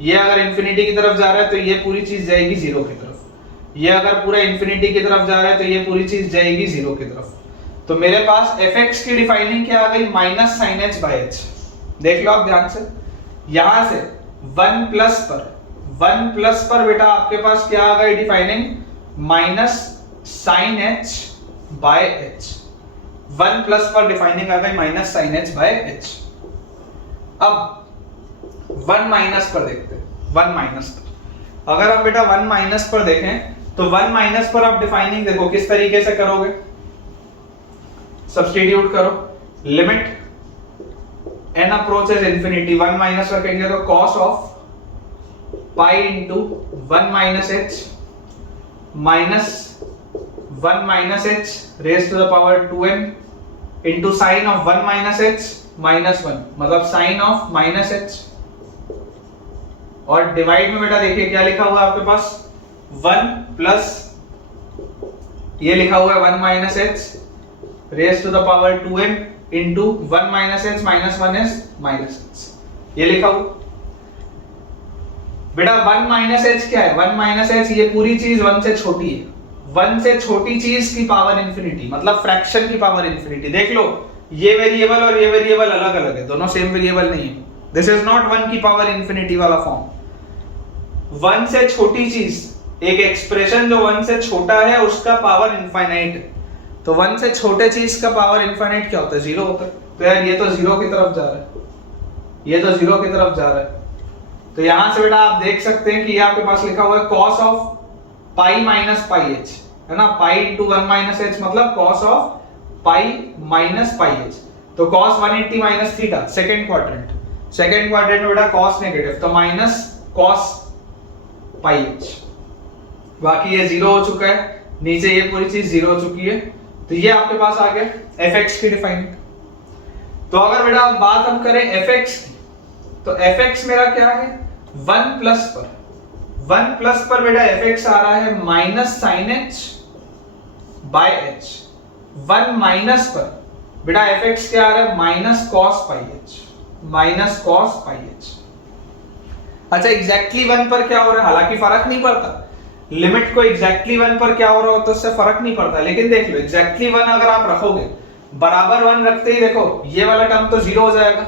ये अगर इंफिनिटी की तरफ जा रहा है तो ये पूरी चीज जाएगी 0 की तरफ, ये अगर पूरा इंफिनिटी की तरफ जा रहा है तो ये पूरी चीज जाएगी 0 की तरफ। तो मेरे पास fx की डिफाइनिंग क्या आ गई, minus sine h by h, देख लो आप ध्यान से, यहां से 1 प्लस पर बेटा आपके पास क्या आ गई defining, minus sine h by h, 1 plus पर डिफाइनिंग आ गई minus sine h by h. अब 1 माइनस पर देखते हैं, 1 माइनस पर अगर हम बेटा 1 माइनस पर देखें तो 1 माइनस पर आप डिफाइनिंग देखो किस तरीके से करोगे, सब्स्टिट्यूट करो, limit n approaches infinity, 1 minus रखेंगे तो cos of pi into 1 minus h minus 1 minus h raise to the power 2n into sine of 1 minus h minus 1 मतलब साइन ऑफ माइनस एच, और डिवाइड में बेटा देखिए क्या लिखा हुआ है आपके पास 1 प्लस ये लिखा हुआ है 1 minus h raise to the power 2n into 1 minus h minus 1 s minus h, ये लिखा हुआ बेटा 1 माइनस एच क्या है, 1 माइनस एच ये पूरी चीज 1 से छोटी है, 1 से छोटी चीज की पावर इंफिनिटी मतलब फ्रैक्शन की पावर इंफिनिटी। देख लो ये वेरिएबल और ये वेरिएबल अलग अलग है, दोनों सेम वेरिएबल नहीं है, दिस इज नॉट 1 की पावर इंफिनिटी वाला फॉर्म। 1 से छोटी चीज, एक एक्सप्रेशन जो 1 से छोटा है उसका पावर इनफाइनाइट है, तो 1 से छोटे चीज का पावर इनफाइनाइट क्या होता है, 0 होता है, तो यार ये तो 0 की तरफ जा रहा है, ये तो 0 की तरफ जा रहा है, तो यहां से बेटा आप देख सकते हैं कि ये आपके पास लिखा हुआ है cos of pi minus pi H, है ना, पाई इंटू 1 माइनस एच मतलब cos of pi minus pi H, तो cos 180 minus theta second quadrant, second quadrant में बेटा कॉस नेगेटिव, तो माइनस कॉस पाई एच। बाकी ये जीरो हो चुका है, नीचे ये पूरी चीज जीरो हो चुकी है, तो ये आपके पास आ गया एफ एक्स की डिफाइनिंग। तो अगर बेटा बात हम करें एफ एक्स की, तो एफ एक्स मेरा क्या है, 1 प्लस पर बेटा एफ एक्स आ रहा है minus sine h by h. 1 minus पर बेटा एफ एक्स क्या आ रहा है, minus cos pi h, minus cos pi h. अच्छा एग्जैक्टली 1 पर क्या हो रहा है, हालांकि फर्क नहीं पड़ता, लिमिट को एग्जैक्टली 1 पर क्या हो रहा हो तो उससे फर्क नहीं पड़ता, लेकिन देख लो एग्जैक्टली 1 अगर आप रखोगे, बराबर 1 रखते ही देखो ये वाला टर्म तो जीरो हो जाएगा,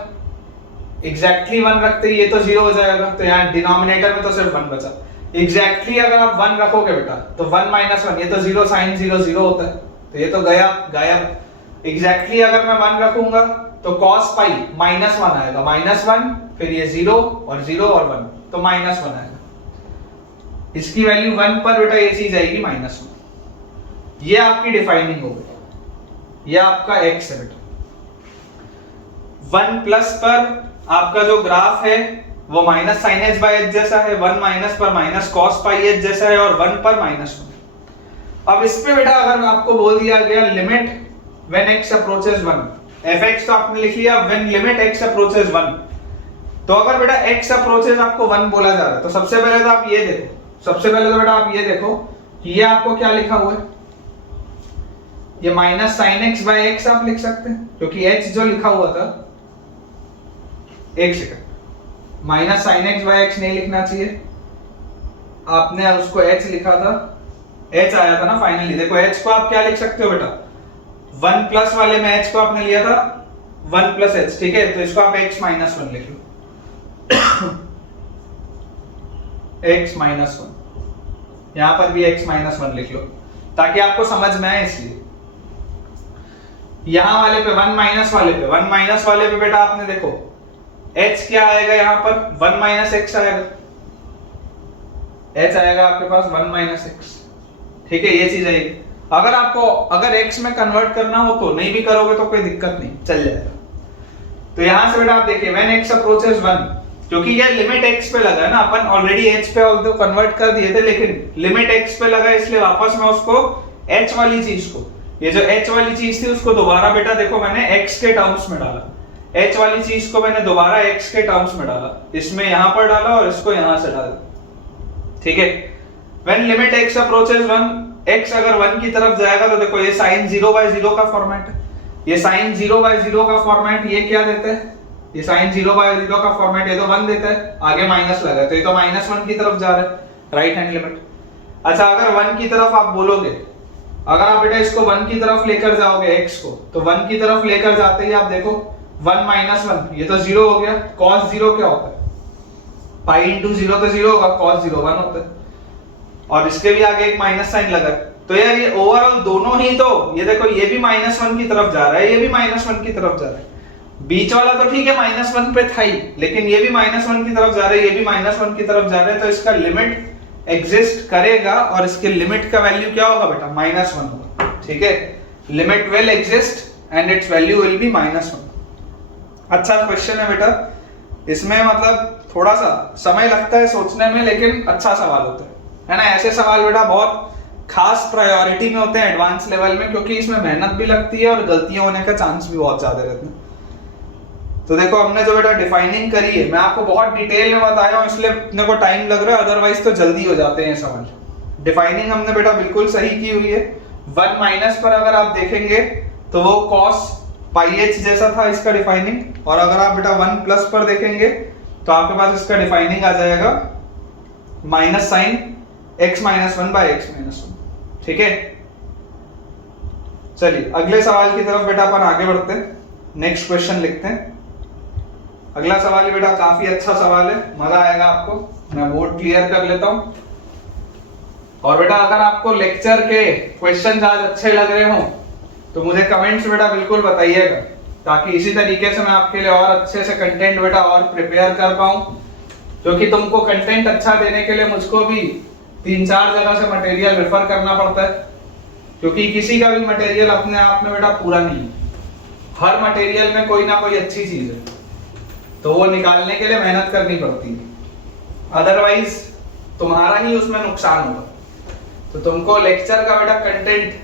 एग्जैक्टली 1 रखते ही ये तो जीरो हो जाएगा, तो यहाँ डिनोमिनेटर में तो सिर्फ 1 बचा। एग्जैक्टली अगर आप 1 रखोगे बेटा तो 1 माइनस 1, ये तो जीरो, साइन जीरो जीरो होता है, तो ये तो गया गायब। एग्जैक्टली अगर मैं 1 रखूंगा तो कॉस पाई माइनस 1 आएगा, माइनस 1, फिर ये जीरो और 1, तो माइनस 1 आएगा। इसकी वैल्यू 1 पर बेटा ये चीज आएगी माइनस 1। ये आपकी डिफाइनिंग हो गई, ये आपका x है बेटा। 1 प्लस पर आपका जो ग्राफ है वो minus sine h by h जैसा है, 1 माइनस पर माइनस कॉस पाई एच जैसा है, और 1 पर माइनस 1। अब इस पे बेटा अगर आपको बोल दिया गया limit when x approaches 1, fx तो आपने लिख लिया, व्हेन लिमिट x अप्रोचेस 1, तो अगर बेटा x अप्रोचेस आपको 1 बोला जा रहा है, तो सबसे पहले तो आप ये देखो, सबसे पहले तो बेटा आप ये देखो कि ये आपको क्या लिखा हुआ है, ये minus sine x by x आप लिख सकते हैं, क्योंकि h जो लिखा हुआ था, एक second, minus sine x by x नहीं लिखना चाहिए, आपने उसको h लिखा था, h आया था ना फाइनली। देखो h को आप क्या लिख सकते हो बेटा, 1 प्लस वाले में h को आपने लिया था 1 प्लस h, ठीक है, तो इसको आप x माइनस 1 लिख लो, x माइनस 1, यहां पर भी x माइनस 1 लिख लो ताकि आपको समझ में आए। इसलिए यहां वाले पे 1 माइनस वाले पे, 1 माइनस वाले पे बेटा आपने देखो h क्या आएगा, यहां पर 1 माइनस x आएगा, h आएगा आपके पास 1 माइनस x, ठीक है, ये चीज आएगी। अगर आपको अगर x में कन्वर्ट करना हो तो, नहीं भी करोगे तो कोई दिक्कत नहीं, चल जाएगा। तो यहां से बेटा आप देखिए व्हेन x अप्रोचेस 1, क्योंकि ये लिमिट x पे लगा है ना, अपन ऑलरेडी h पे ऑल्दो कन्वर्ट कर दिए थे, लेकिन लिमिट x पे लगा इसलिए वापस मैं उसको h वाली चीज को, ये जो h वाली चीज थी उसको दोबारा बेटा देखो मैंने x के टर्म्स में डाला, h वाली चीज को मैंने दोबारा x के टर्म्स में डाला, इसमें यहां पर डाला और इसको यहां से डाला, ठीक है। When limit x approaches 1, x अगर 1 की तरफ जाएगा तो देखो ये sin 0/0 का फॉर्मेट है, ये sin 0/0 का फॉर्मेट ये क्या देता है, ये sin 0/0 का फॉर्मेट ये तो 1 देता है, आगे माइनस लगा है तो ये तो -1 की तरफ जा रहा है, राइट हैंड लिमिट। अच्छा अगर 1 की तरफ आप बोलोगे, अगर आप बेटा इसको 1 की तरफ लेकर जाओगे x को, तो 1 की तरफ लेकर जाते ही आप देखो 1 माइनस 1, ये तो 0 हो गया, cos 0 क्या होता है, पाई इंटू 0 तो 0 होगा, cos 0 1 होता है, और इसके भी आगे एक माइनस साइन लगा है, तो यार ये ओवरऑल दोनों ही तो, ये देखो ये भी -1 की तरफ जा रहा है, ये भी -1 की तरफ जा रहा है, बीच वाला तो ठीक है -1 पे था ही, लेकिन ये भी -1 की तरफ जा रहा है, ये भी -1 की तरफ जा रहा है, तो इसका लिमिट एग्जिस्ट करेगा और इसके लिमिट का वैल्यू क्या होगा बेटा, -1 होगा, ठीक है। Limit will exist and it's value will be -1। अच्छा क्वेश्चन है बेटा, इसमें मतलब थोड़ा सा समय लगता है सोचने में, लेकिन अच्छा सवाल होता है ना। ऐसे सवाल बेटा बहुत खास प्रायोरिटी में होते हैं एडवांस लेवल में, क्योंकि इसमें मेहनत भी लगती है और गलतियां होने का चांस भी बहुत ज्यादा रहते हैं। तो देखो हमने जो बेटा डिफाइनिंग करी है, मैं आपको बहुत डिटेल में बताया हूं इसलिए अपने को टाइम लग रहा है, अदरवाइज तो जल्दी हो जाते हैं सवाल। डिफाइनिंग हमने बेटा बिल्कुल सही की हुई है। 1 माइनस पर अगर आप देखेंगे तो वो cos पाई एच जैसा था इसका डिफाइनिंग, और अगर आप बेटा 1 प्लस पर देखेंगे तो आपके पास इसका डिफाइनिंग आ जाएगा minus sine x minus 1 by x minus 1, ठीक है। चलिए अगले सवाल की तरफ बेटा अपन आगे बढ़ते हैं, नेक्स्ट क्वेश्चन लिखते हैं। अगला सवाल बेटा काफी अच्छा सवाल है, मजा आएगा आपको। मैं बोर्ड क्लियर कर लेता हूं। और बेटा अगर आपको लेक्चर के क्वेश्चन आज अच्छे लग रहे हो तो मुझे कमेंट्स बेटा बिल्कुल बताइएगा, ताकि इसी तरीके से मैं आपके लिए और अच्छे से कंटेंट बेटा और प्रिपेयर कर पाऊं। क्योंकि तुमको कंटेंट अच्छा देने के लिए मुझको भी 3-4 जगह से मटेरियल रेफर करना पड़ता है, क्योंकि किसी का भी मटेरियल अपने आप में बेटा पूरा नहीं है, हर मटेरियल में कोई ना कोई अच्छी चीज है। तो वो निकालने के लिए मेहनत करनी पड़ती है, अदरवाइज तुम्हारा ही उसमें नुकसान होगा। तो तुमको लेक्चर का बेटा कंटेंट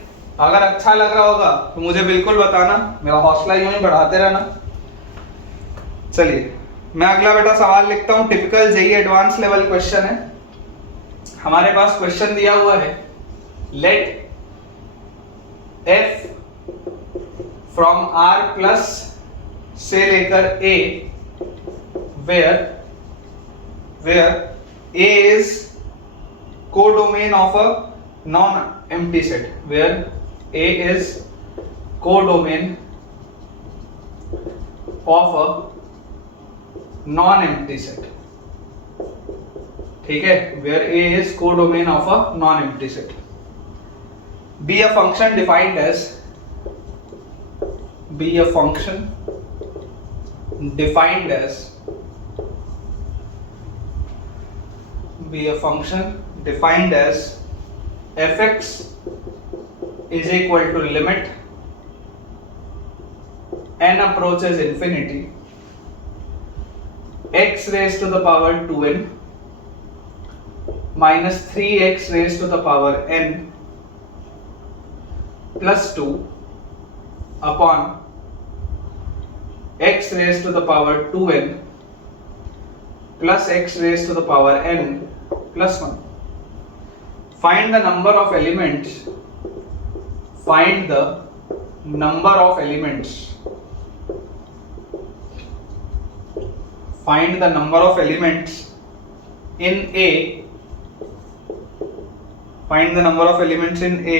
अगर अच्छा लग रहा होगा तो मुझे बिल्कुल बताना, मेरा हौसला यूं ही बढ़ाते रहना। चलिए मैं अगला बेटा सवाल लिखता हूं, typical JEE advance level question है। हमारे पास क्वेश्चन दिया हुआ है, let f from r plus से लेकर a where a is codomain of a non-empty set, where a is codomain of a non-empty set, ठीक है, where a is codomain of a non-empty set, be a function defined as fx is equal to limit n approaches infinity x raised to the power 2n minus 3x raised to the power n plus 2 upon x raised to the power 2n plus x raised to the power n plus 1. Find the number of elements in A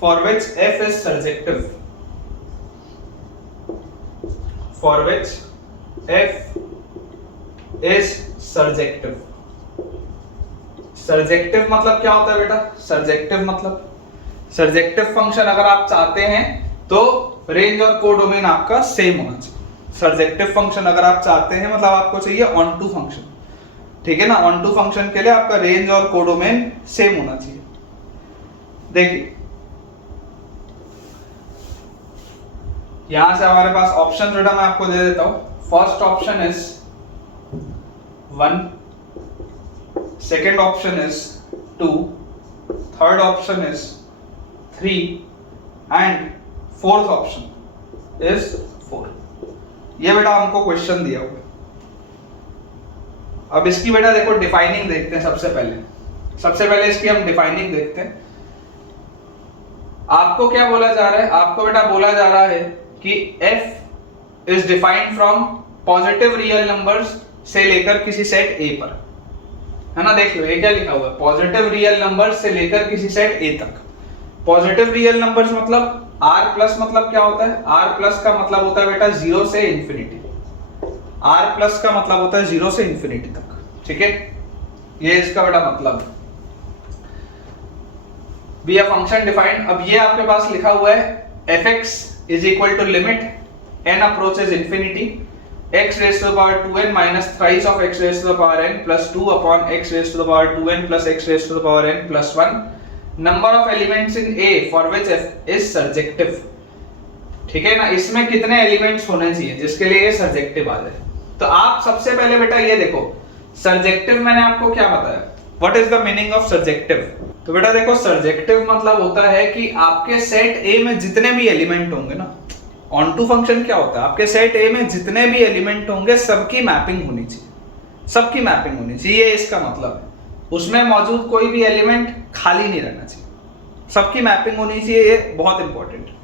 for which f is surjective. Surjective मतलब क्या होता है बेटा? Surjective function अगर आप चाहते हैं तो रेंज और कोडोमेन आपका सेम होना चाहिए। सर्जेक्टिव फंक्शन अगर आप चाहते हैं मतलब आपको चाहिए ऑन टू फंक्शन, ठीक है ना। ऑन टू फंक्शन के लिए आपका रेंज और कोडोमेन सेम होना चाहिए। देखिए यहां से हमारे पास ऑप्शन बेटा मैं आपको दे देता हूं। First option is 1, second option is 2, third option is 3 and fourth option is 4। ये बेटा हमको क्वेश्चन दिया हुआ है। अब इसकी बेटा देखो डिफाइनिंग देखते हैं। सबसे पहले इसकी हम डिफाइनिंग देखते हैं। आपको क्या बोला जा रहा है? आपको बेटा बोला जा रहा है कि f is defined from positive real numbers से लेकर किसी सेट A पर, है ना। देख लो ये क्या लिखा हुआ है, पॉजिटिव रियल नंबर्स से लेकर किसी सेट A तक। पॉजिटिव रियल नंबर्स मतलब r प्लस मतलब क्या होता है? r प्लस का मतलब होता है बेटा 0 से इंफिनिटी। r प्लस का मतलब होता है 0 से इंफिनिटी तक, ठीक है। ये इसका बेटा मतलब है। Be a function defined. अब ये आपके पास लिखा हुआ है fx is equal to limit n approaches infinity x raised to the power 2n minus thrice of x raised to the power n plus 2 upon x raised to the power 2n plus x raised to the power n plus 1 number of elements in A for which f is surjective, ठीक है ना। इसमें कितने elements होने चाहिए जिसके लिए ये सर्जेक्टिव आ जाए। तो आप सबसे पहले बेटा ये देखो, सर्जेक्टिव मैंने आपको क्या बताया, what is the meaning of surjective. तो बेटा देखो सर्जेक्टिव मतलब होता है कि आपके सेट A में जितने भी एलिमेंट होंगे ना, ऑन टू फंक्शन क्या होता है, आपके सेट A में जितने भी एलिमेंट होंगे सबकी मैपिंग होनी चाहिए, ये इसका मतलब है। उसमें मौजूद कोई भी एलिमेंट खाली नहीं रहना चाहिए, सबकी मैपिंग होनी चाहिए, ये बहुत इंपॉर्टेंट है।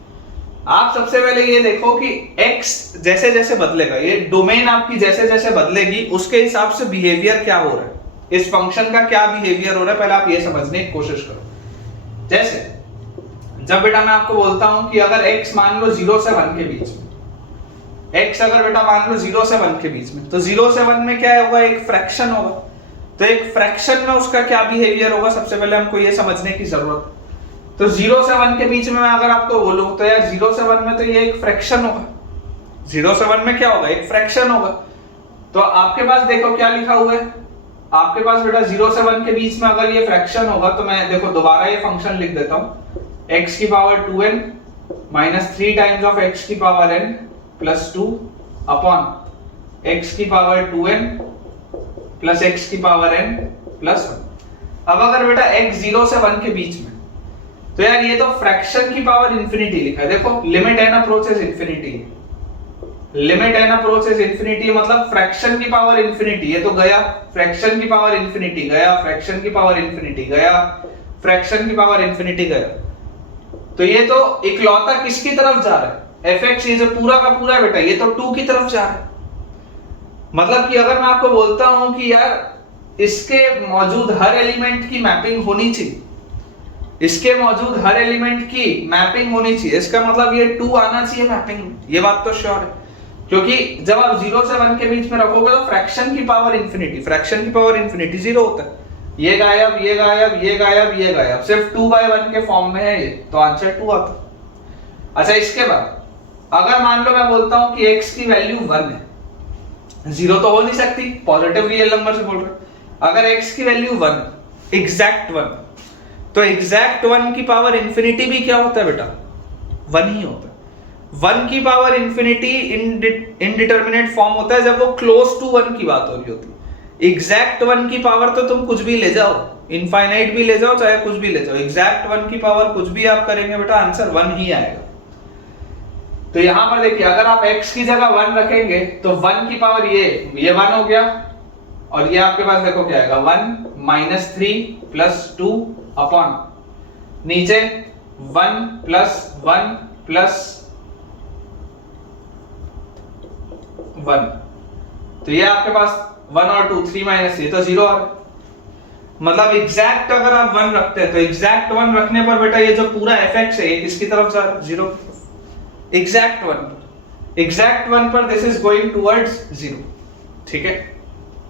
आप सबसे पहले ये देखो कि x जैसे जैसे बदलेगा, ये डोमेन आपकी जैसे जैसे बदलेगी उसके हिसाब से बिहेवियर क्या हो रहा है, इस फंक्शन का क्या बिहेवियर हो रहा है, पहले आप ये समझने की कोशिश करो। जैसे जब बेटा मैं आपको बोलता हूं कि अगर x मान लो 0 से 1 के बीच में, x अगर बेटा मान लो 0 से 1 के बीच में, तो 0 से 1 में क्या होगा, एक फ्रैक्शन होगा। तो एक फ्रैक्शन में उसका क्या बिहेवियर होगा, सबसे पहले हमको ये समझने की जरूरत है। तो 0 से 1 के बीच में मैं अगर आपको बोलूं तो यार 0 से 1 में तो ये एक फ्रैक्शन होगा, 0 से 1 में क्या होगा, एक फ्रैक्शन होगा। तो आपके पास देखो क्या लिखा हुआ है, आपके पास बेटा 0 से 1 के बीच में अगर ये फ्रैक्शन होगा तो मैं देखो दोबारा ये फंक्शन लिख देता हूं, x की power 2n minus 3 times of x की power n plus 2 upon x की पावर 2n प्लस x की पावर n प्लस 1। अब अगर बेटा x 0 से 1 के बीच में, तो यार ये तो फ्रैक्शन की पावर इंफिनिटी लिखा है। देखो limit n approaches infinity, limit n approaches infinity मतलब फ्रैक्शन की पावर इंफिनिटी। ये तो गया, फ्रैक्शन की पावर इंफिनिटी गया, फ्रैक्शन की पावर इंफिनिटी गया, फ्रैक्शन की पावर इंफिनिटी गया। तो ये तो इकलौता किसकी तरफ जा रहा है, fx। ये जो पूरा का पूरा है बेटा ये तो 2 की तरफ जा रहा है। मतलब कि अगर मैं आपको बोलता हूं कि यार इसके मौजूद हर एलिमेंट की मैपिंग होनी चाहिए, इसके मौजूद हर एलिमेंट की मैपिंग होनी चाहिए, इसका मतलब ये 2 आना चाहिए मैपिंग में। ये बात तो श्योर है, क्योंकि जब आप 0 से 1 के बीच में रखोगे तो फ्रैक्शन की पावर इंफिनिटी, फ्रैक्शन की पावर इंफिनिटी 0 होता है। ये गायब, ये गायब, ये गायब, ये गायब, सिर्फ 2/1 के फॉर्म में है ये, तो आंसर 2 आता है। अच्छा इसके बाद अगर मान लो मैं बोलता हूं कि x की वैल्यू 1 है, 0 तो हो नहीं सकती, पॉजिटिव रियल नंबर से बोल रहे। अगर x की वैल्यू 1, एग्जैक्ट 1, तो एग्जैक्ट 1 की पावर इंफिनिटी भी क्या होता है बेटा, 1 ही होता है। 1 की पावर इंफिनिटी इनडिटरमिनेट फॉर्म होता है जब वो क्लोज टू 1 की बात हो रही होती है। एग्जैक्ट 1 की पावर तो तुम कुछ भी ले जाओ, इनफाइनाइट भी ले जाओ, चाहे कुछ भी ले जाओ, एग्जैक्ट 1 की पावर कुछ भी आप करेंगे बेटा आंसर 1 ही आएगा। तो यहां पर देखिए अगर आप x की जगह 1 रखेंगे तो 1 की पावर ये 1 हो गया, और ये आपके पास देखो क्या आएगा 1 - 3 + 2 अपॉन नीचे 1 + 1 + 1। तो ये आपके पास 1 और 2 3 - 3 तो 0 आ गया। मतलब एग्जैक्ट अगर आप 1 रखते हैं तो एग्जैक्ट 1 रखने पर बेटा ये जो पूरा fx है ये किसकी तरफ जा रहा है, 0 की तरफ। एग्जैक्ट 1 पर, एग्जैक्ट 1 पर दिस इज गोइंग टुवर्ड्स 0, ठीक है।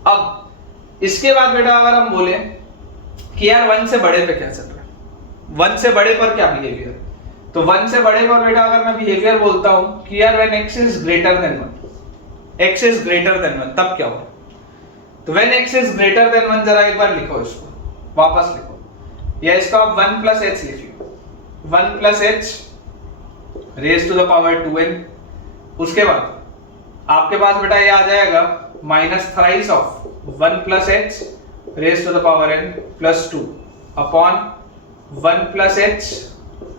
अब इसके बाद बेटा अगर हम बोले कि यार 1 से बड़े पे क्या चल रहा है, 1 से बड़े पर क्या बिहेवियर, तो 1 से बड़े पर बेटा अगर मैं बिहेवियर बोलता हूं कि यार when x is greater than 1, x is greater than 1 तब क्या होगा, तो when x is greater than 1 जरा एक बार लिखो, इसको वापस लिखो, या इसको आप 1 + h लिखिए, 1 + h raise to the power 2n। उसके बाद आपके पास बेटा ये आ जाएगा minus thrice of 1 + h raise to the power n plus 2 upon 1 + h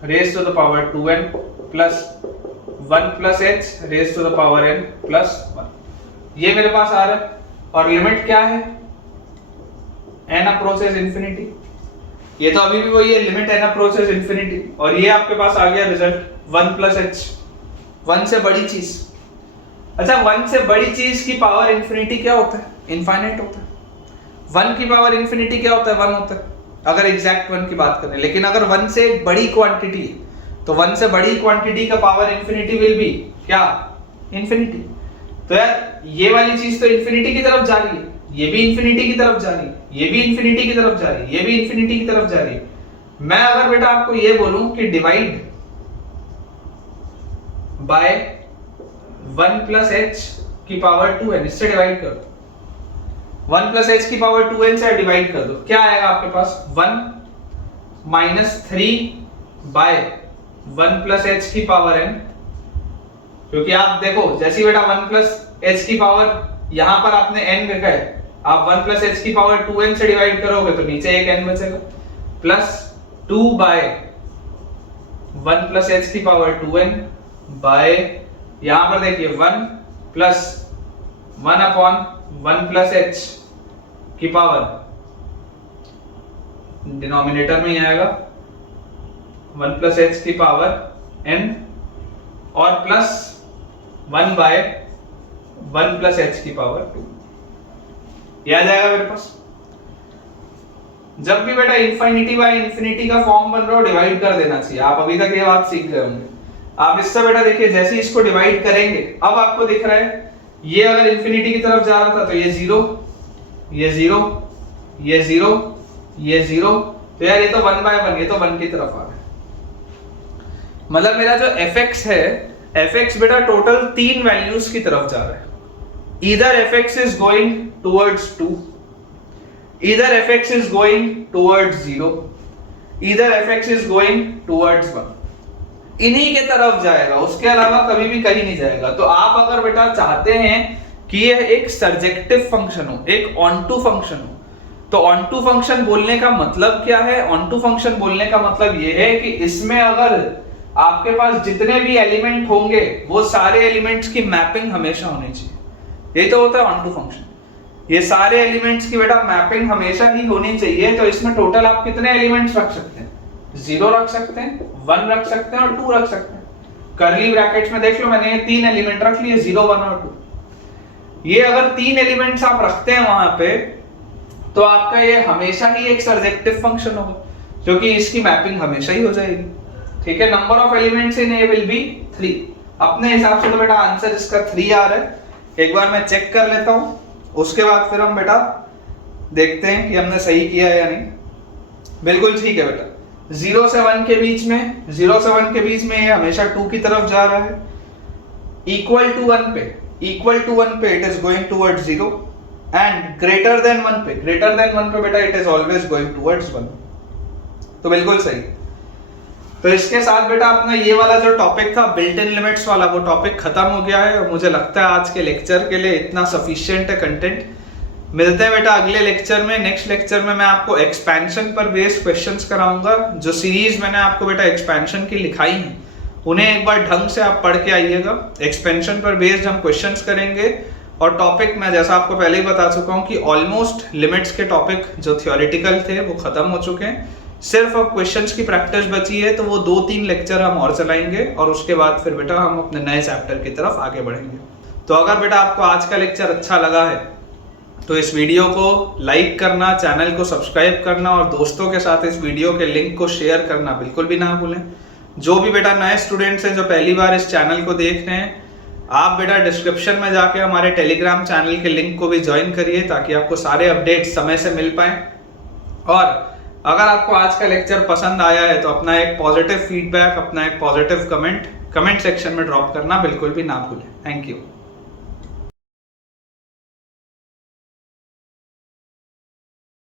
raise to the power 2n plus 1 + h raise to the power n plus 1। ये मेरे पास आ रहा है, और लिमिट क्या है, n अप्रोचेस इंफिनिटी। ये तो अभी भी वही है, लिमिट n अप्रोचेस इंफिनिटी, और ये आपके पास आ गया रिजल्ट 1 + h, 1 से बड़ी चीज। अच्छा 1 से बड़ी चीज की पावर इंफिनिटी क्या होता है, इनफाइनाइट होता है। 1 की पावर इंफिनिटी क्या होता है, 1 होता है अगर एग्जैक्ट 1 की बात करें। लेकिन अगर 1 से एक बड़ी क्वांटिटी है तो 1 से बड़ी क्वांटिटी का पावर इंफिनिटी विल बी क्या, इंफिनिटी। तो यार ये वाली चीज तो इंफिनिटी की तरफ जा रही है, ये भी इंफिनिटी की तरफ जा रही है, ये भी इंफिनिटी की तरफ जा रही है, ये भी इंफिनिटी की तरफ जा रही है। मैं अगर बेटा आपको ये बोलूं कि डिवाइड बाय 1 + h की पावर 2n, इससे डिवाइड कर दो, 1 + h की पावर 2n से डिवाइड कर दो, क्या आएगा आपके पास 1 - 3 बाय 1 + h की पावर n। क्योंकि आप देखो जैसे बेटा 1 + h की पावर यहां पर आपने n रखा है, आप 1 + h की पावर 2n से डिवाइड करोगे तो नीचे एक n बचेगा, प्लस 2 बाय 1 + h की पावर 2n बाय यहां पर देखिए 1 + 1 अपॉन 1 + h की पावर डिनोमिनेटर में ही आएगा 1 + h की पावर n और प्लस 1 बाय 1 + h की पावर 2, ये आ जाएगा मेरे पास। जब भी बेटा इनफाइनिटी बाय इंफिनिटी का फॉर्म बन रहा हो डिवाइड कर देना चाहिए। आप अभी तक ये बात सीख गए होंगे। आप इससे बेटा देखिए जैसे इसको डिवाइड करेंगे, अब आपको दिख रहा है ये अगर इंफिनिटी की तरफ जा रहा था तो ये 0, ये 0, ये 0, ये 0, तो यार ये तो 1/1, ये तो 1 की तरफ आ रहा है। मतलब मेरा जो fx है, fx बेटा टोटल 3 वैल्यूज की तरफ जा रहा है। either fx is going towards 2, either fx is going towards 0, either fx is going towards 1, इन्हीं के तरफ जाएगा, उसके अलावा कभी भी कहीं नहीं जाएगा। तो आप अगर बेटा चाहते हैं कि यह एक सर्जेक्टिव फंक्शन हो, एक ऑन टू फंक्शन हो। तो ऑन टू फंक्शन बोलने का मतलब क्या है? ऑन टू फंक्शन बोलने का मतलब यह है कि इसमें अगर आपके पास जितने भी एलिमेंट होंगे वो सारे एलिमेंट्स की मैपिंग हमेशा होनी चाहिए। ये तो होता है ऑन टू फंक्शन, ये सारे एलिमेंट्स की बेटा मैपिंग हमेशा ही होनी चाहिए। तो इसमें टोटल आप कितने एलिमेंट्स रख सकते हैं? 0 रख सकते हैं, 1 रख सकते हैं और 2 रख सकते हैं। कर्ली ब्रैकेट्स में देख लो, मैंने ये 3 एलिमेंट रख लिए, 0, 1 और 2। ये अगर 3 एलिमेंट्स आप रखते हैं वहां पे, तो आपका ये हमेशा ही एक सर्जेक्टिव फंक्शन होगा, क्योंकि इसकी मैपिंग हमेशा ही हो जाएगी। ठीक है, number of elements in A will be 3। अपने हिसाब से तो बेटा आंसर इसका 3 आ रहा है। एक बार मैं चेक कर लेता हूं, उसके बाद फिर हम बेटा देखते हैं कि हमने सही किया है या नहीं। बिल्कुल ठीक है बेटा, 0 से 1 के बीच में, 0 से 1 के बीच में ये हमेशा 2 की तरफ जा रहा है। इक्वल टू 1 पे, इक्वल टू 1 पे it is going towards 0 and greater than 1 पे, ग्रेटर देन 1 पे बेटा it is always going towards 1। तो बिल्कुल सही। तो इसके साथ बेटा अपना ये वाला जो टॉपिक था बिल्ट इन लिमिट्स वाला, वो टॉपिक खत्म हो गया है और मुझे लगता है आज के लेक्चर के लिए इतना सफिशिएंट है कंटेंट। मिलते हैं बेटा अगले लेक्चर में। नेक्स्ट लेक्चर में मैं आपको एक्सपेंशन पर बेस्ड क्वेश्चंस कराऊंगा। जो सीरीज मैंने आपको बेटा एक्सपेंशन की लिखाई है उन्हें एक बार ढंग से आप पढ़ के आइएगा। एक्सपेंशन पर बेस्ड हम क्वेश्चंस करेंगे और टॉपिक मैं जैसा आपको पहले ही बता चुका हूँ कि ऑलमोस्ट लिमिट्स के टॉपिक जो थियोरेटिकल थे वो खत्म हो चुके हैं। सिर्फ अब क्वेश्चंस की प्रैक्टिस बची है, तो वो 2-3 लेक्चर हम और चलाएंगे और उसके बाद फिर बेटा हम अपने नए चैप्टर की तरफ आगे बढ़ेंगे। तो अगर बेटा आपको आज का लेक्चर अच्छा लगा है तो इस वीडियो को लाइक करना, चैनल को सब्सक्राइब करना और दोस्तों के साथ इस वीडियो के लिंक को शेयर करना बिल्कुल भी ना भूलें। जो भी बेटा नए स्टूडेंट्स हैं जो पहली बार इस चैनल को देख रहे हैं, आप बेटा डिस्क्रिप्शन में जाके हमारे टेलीग्राम चैनल के लिंक को भी ज्वाइन करिए ताकि आपको सारे अपडेट समय से मिल पाए। और अगर आपको आज का लेक्चर पसंद आया है तो अपना एक पॉजिटिव फीडबैक, अपना एक पॉजिटिव कमेंट सेक्शन में ड्रॉप करना बिल्कुल भी ना भूलें। Thank you.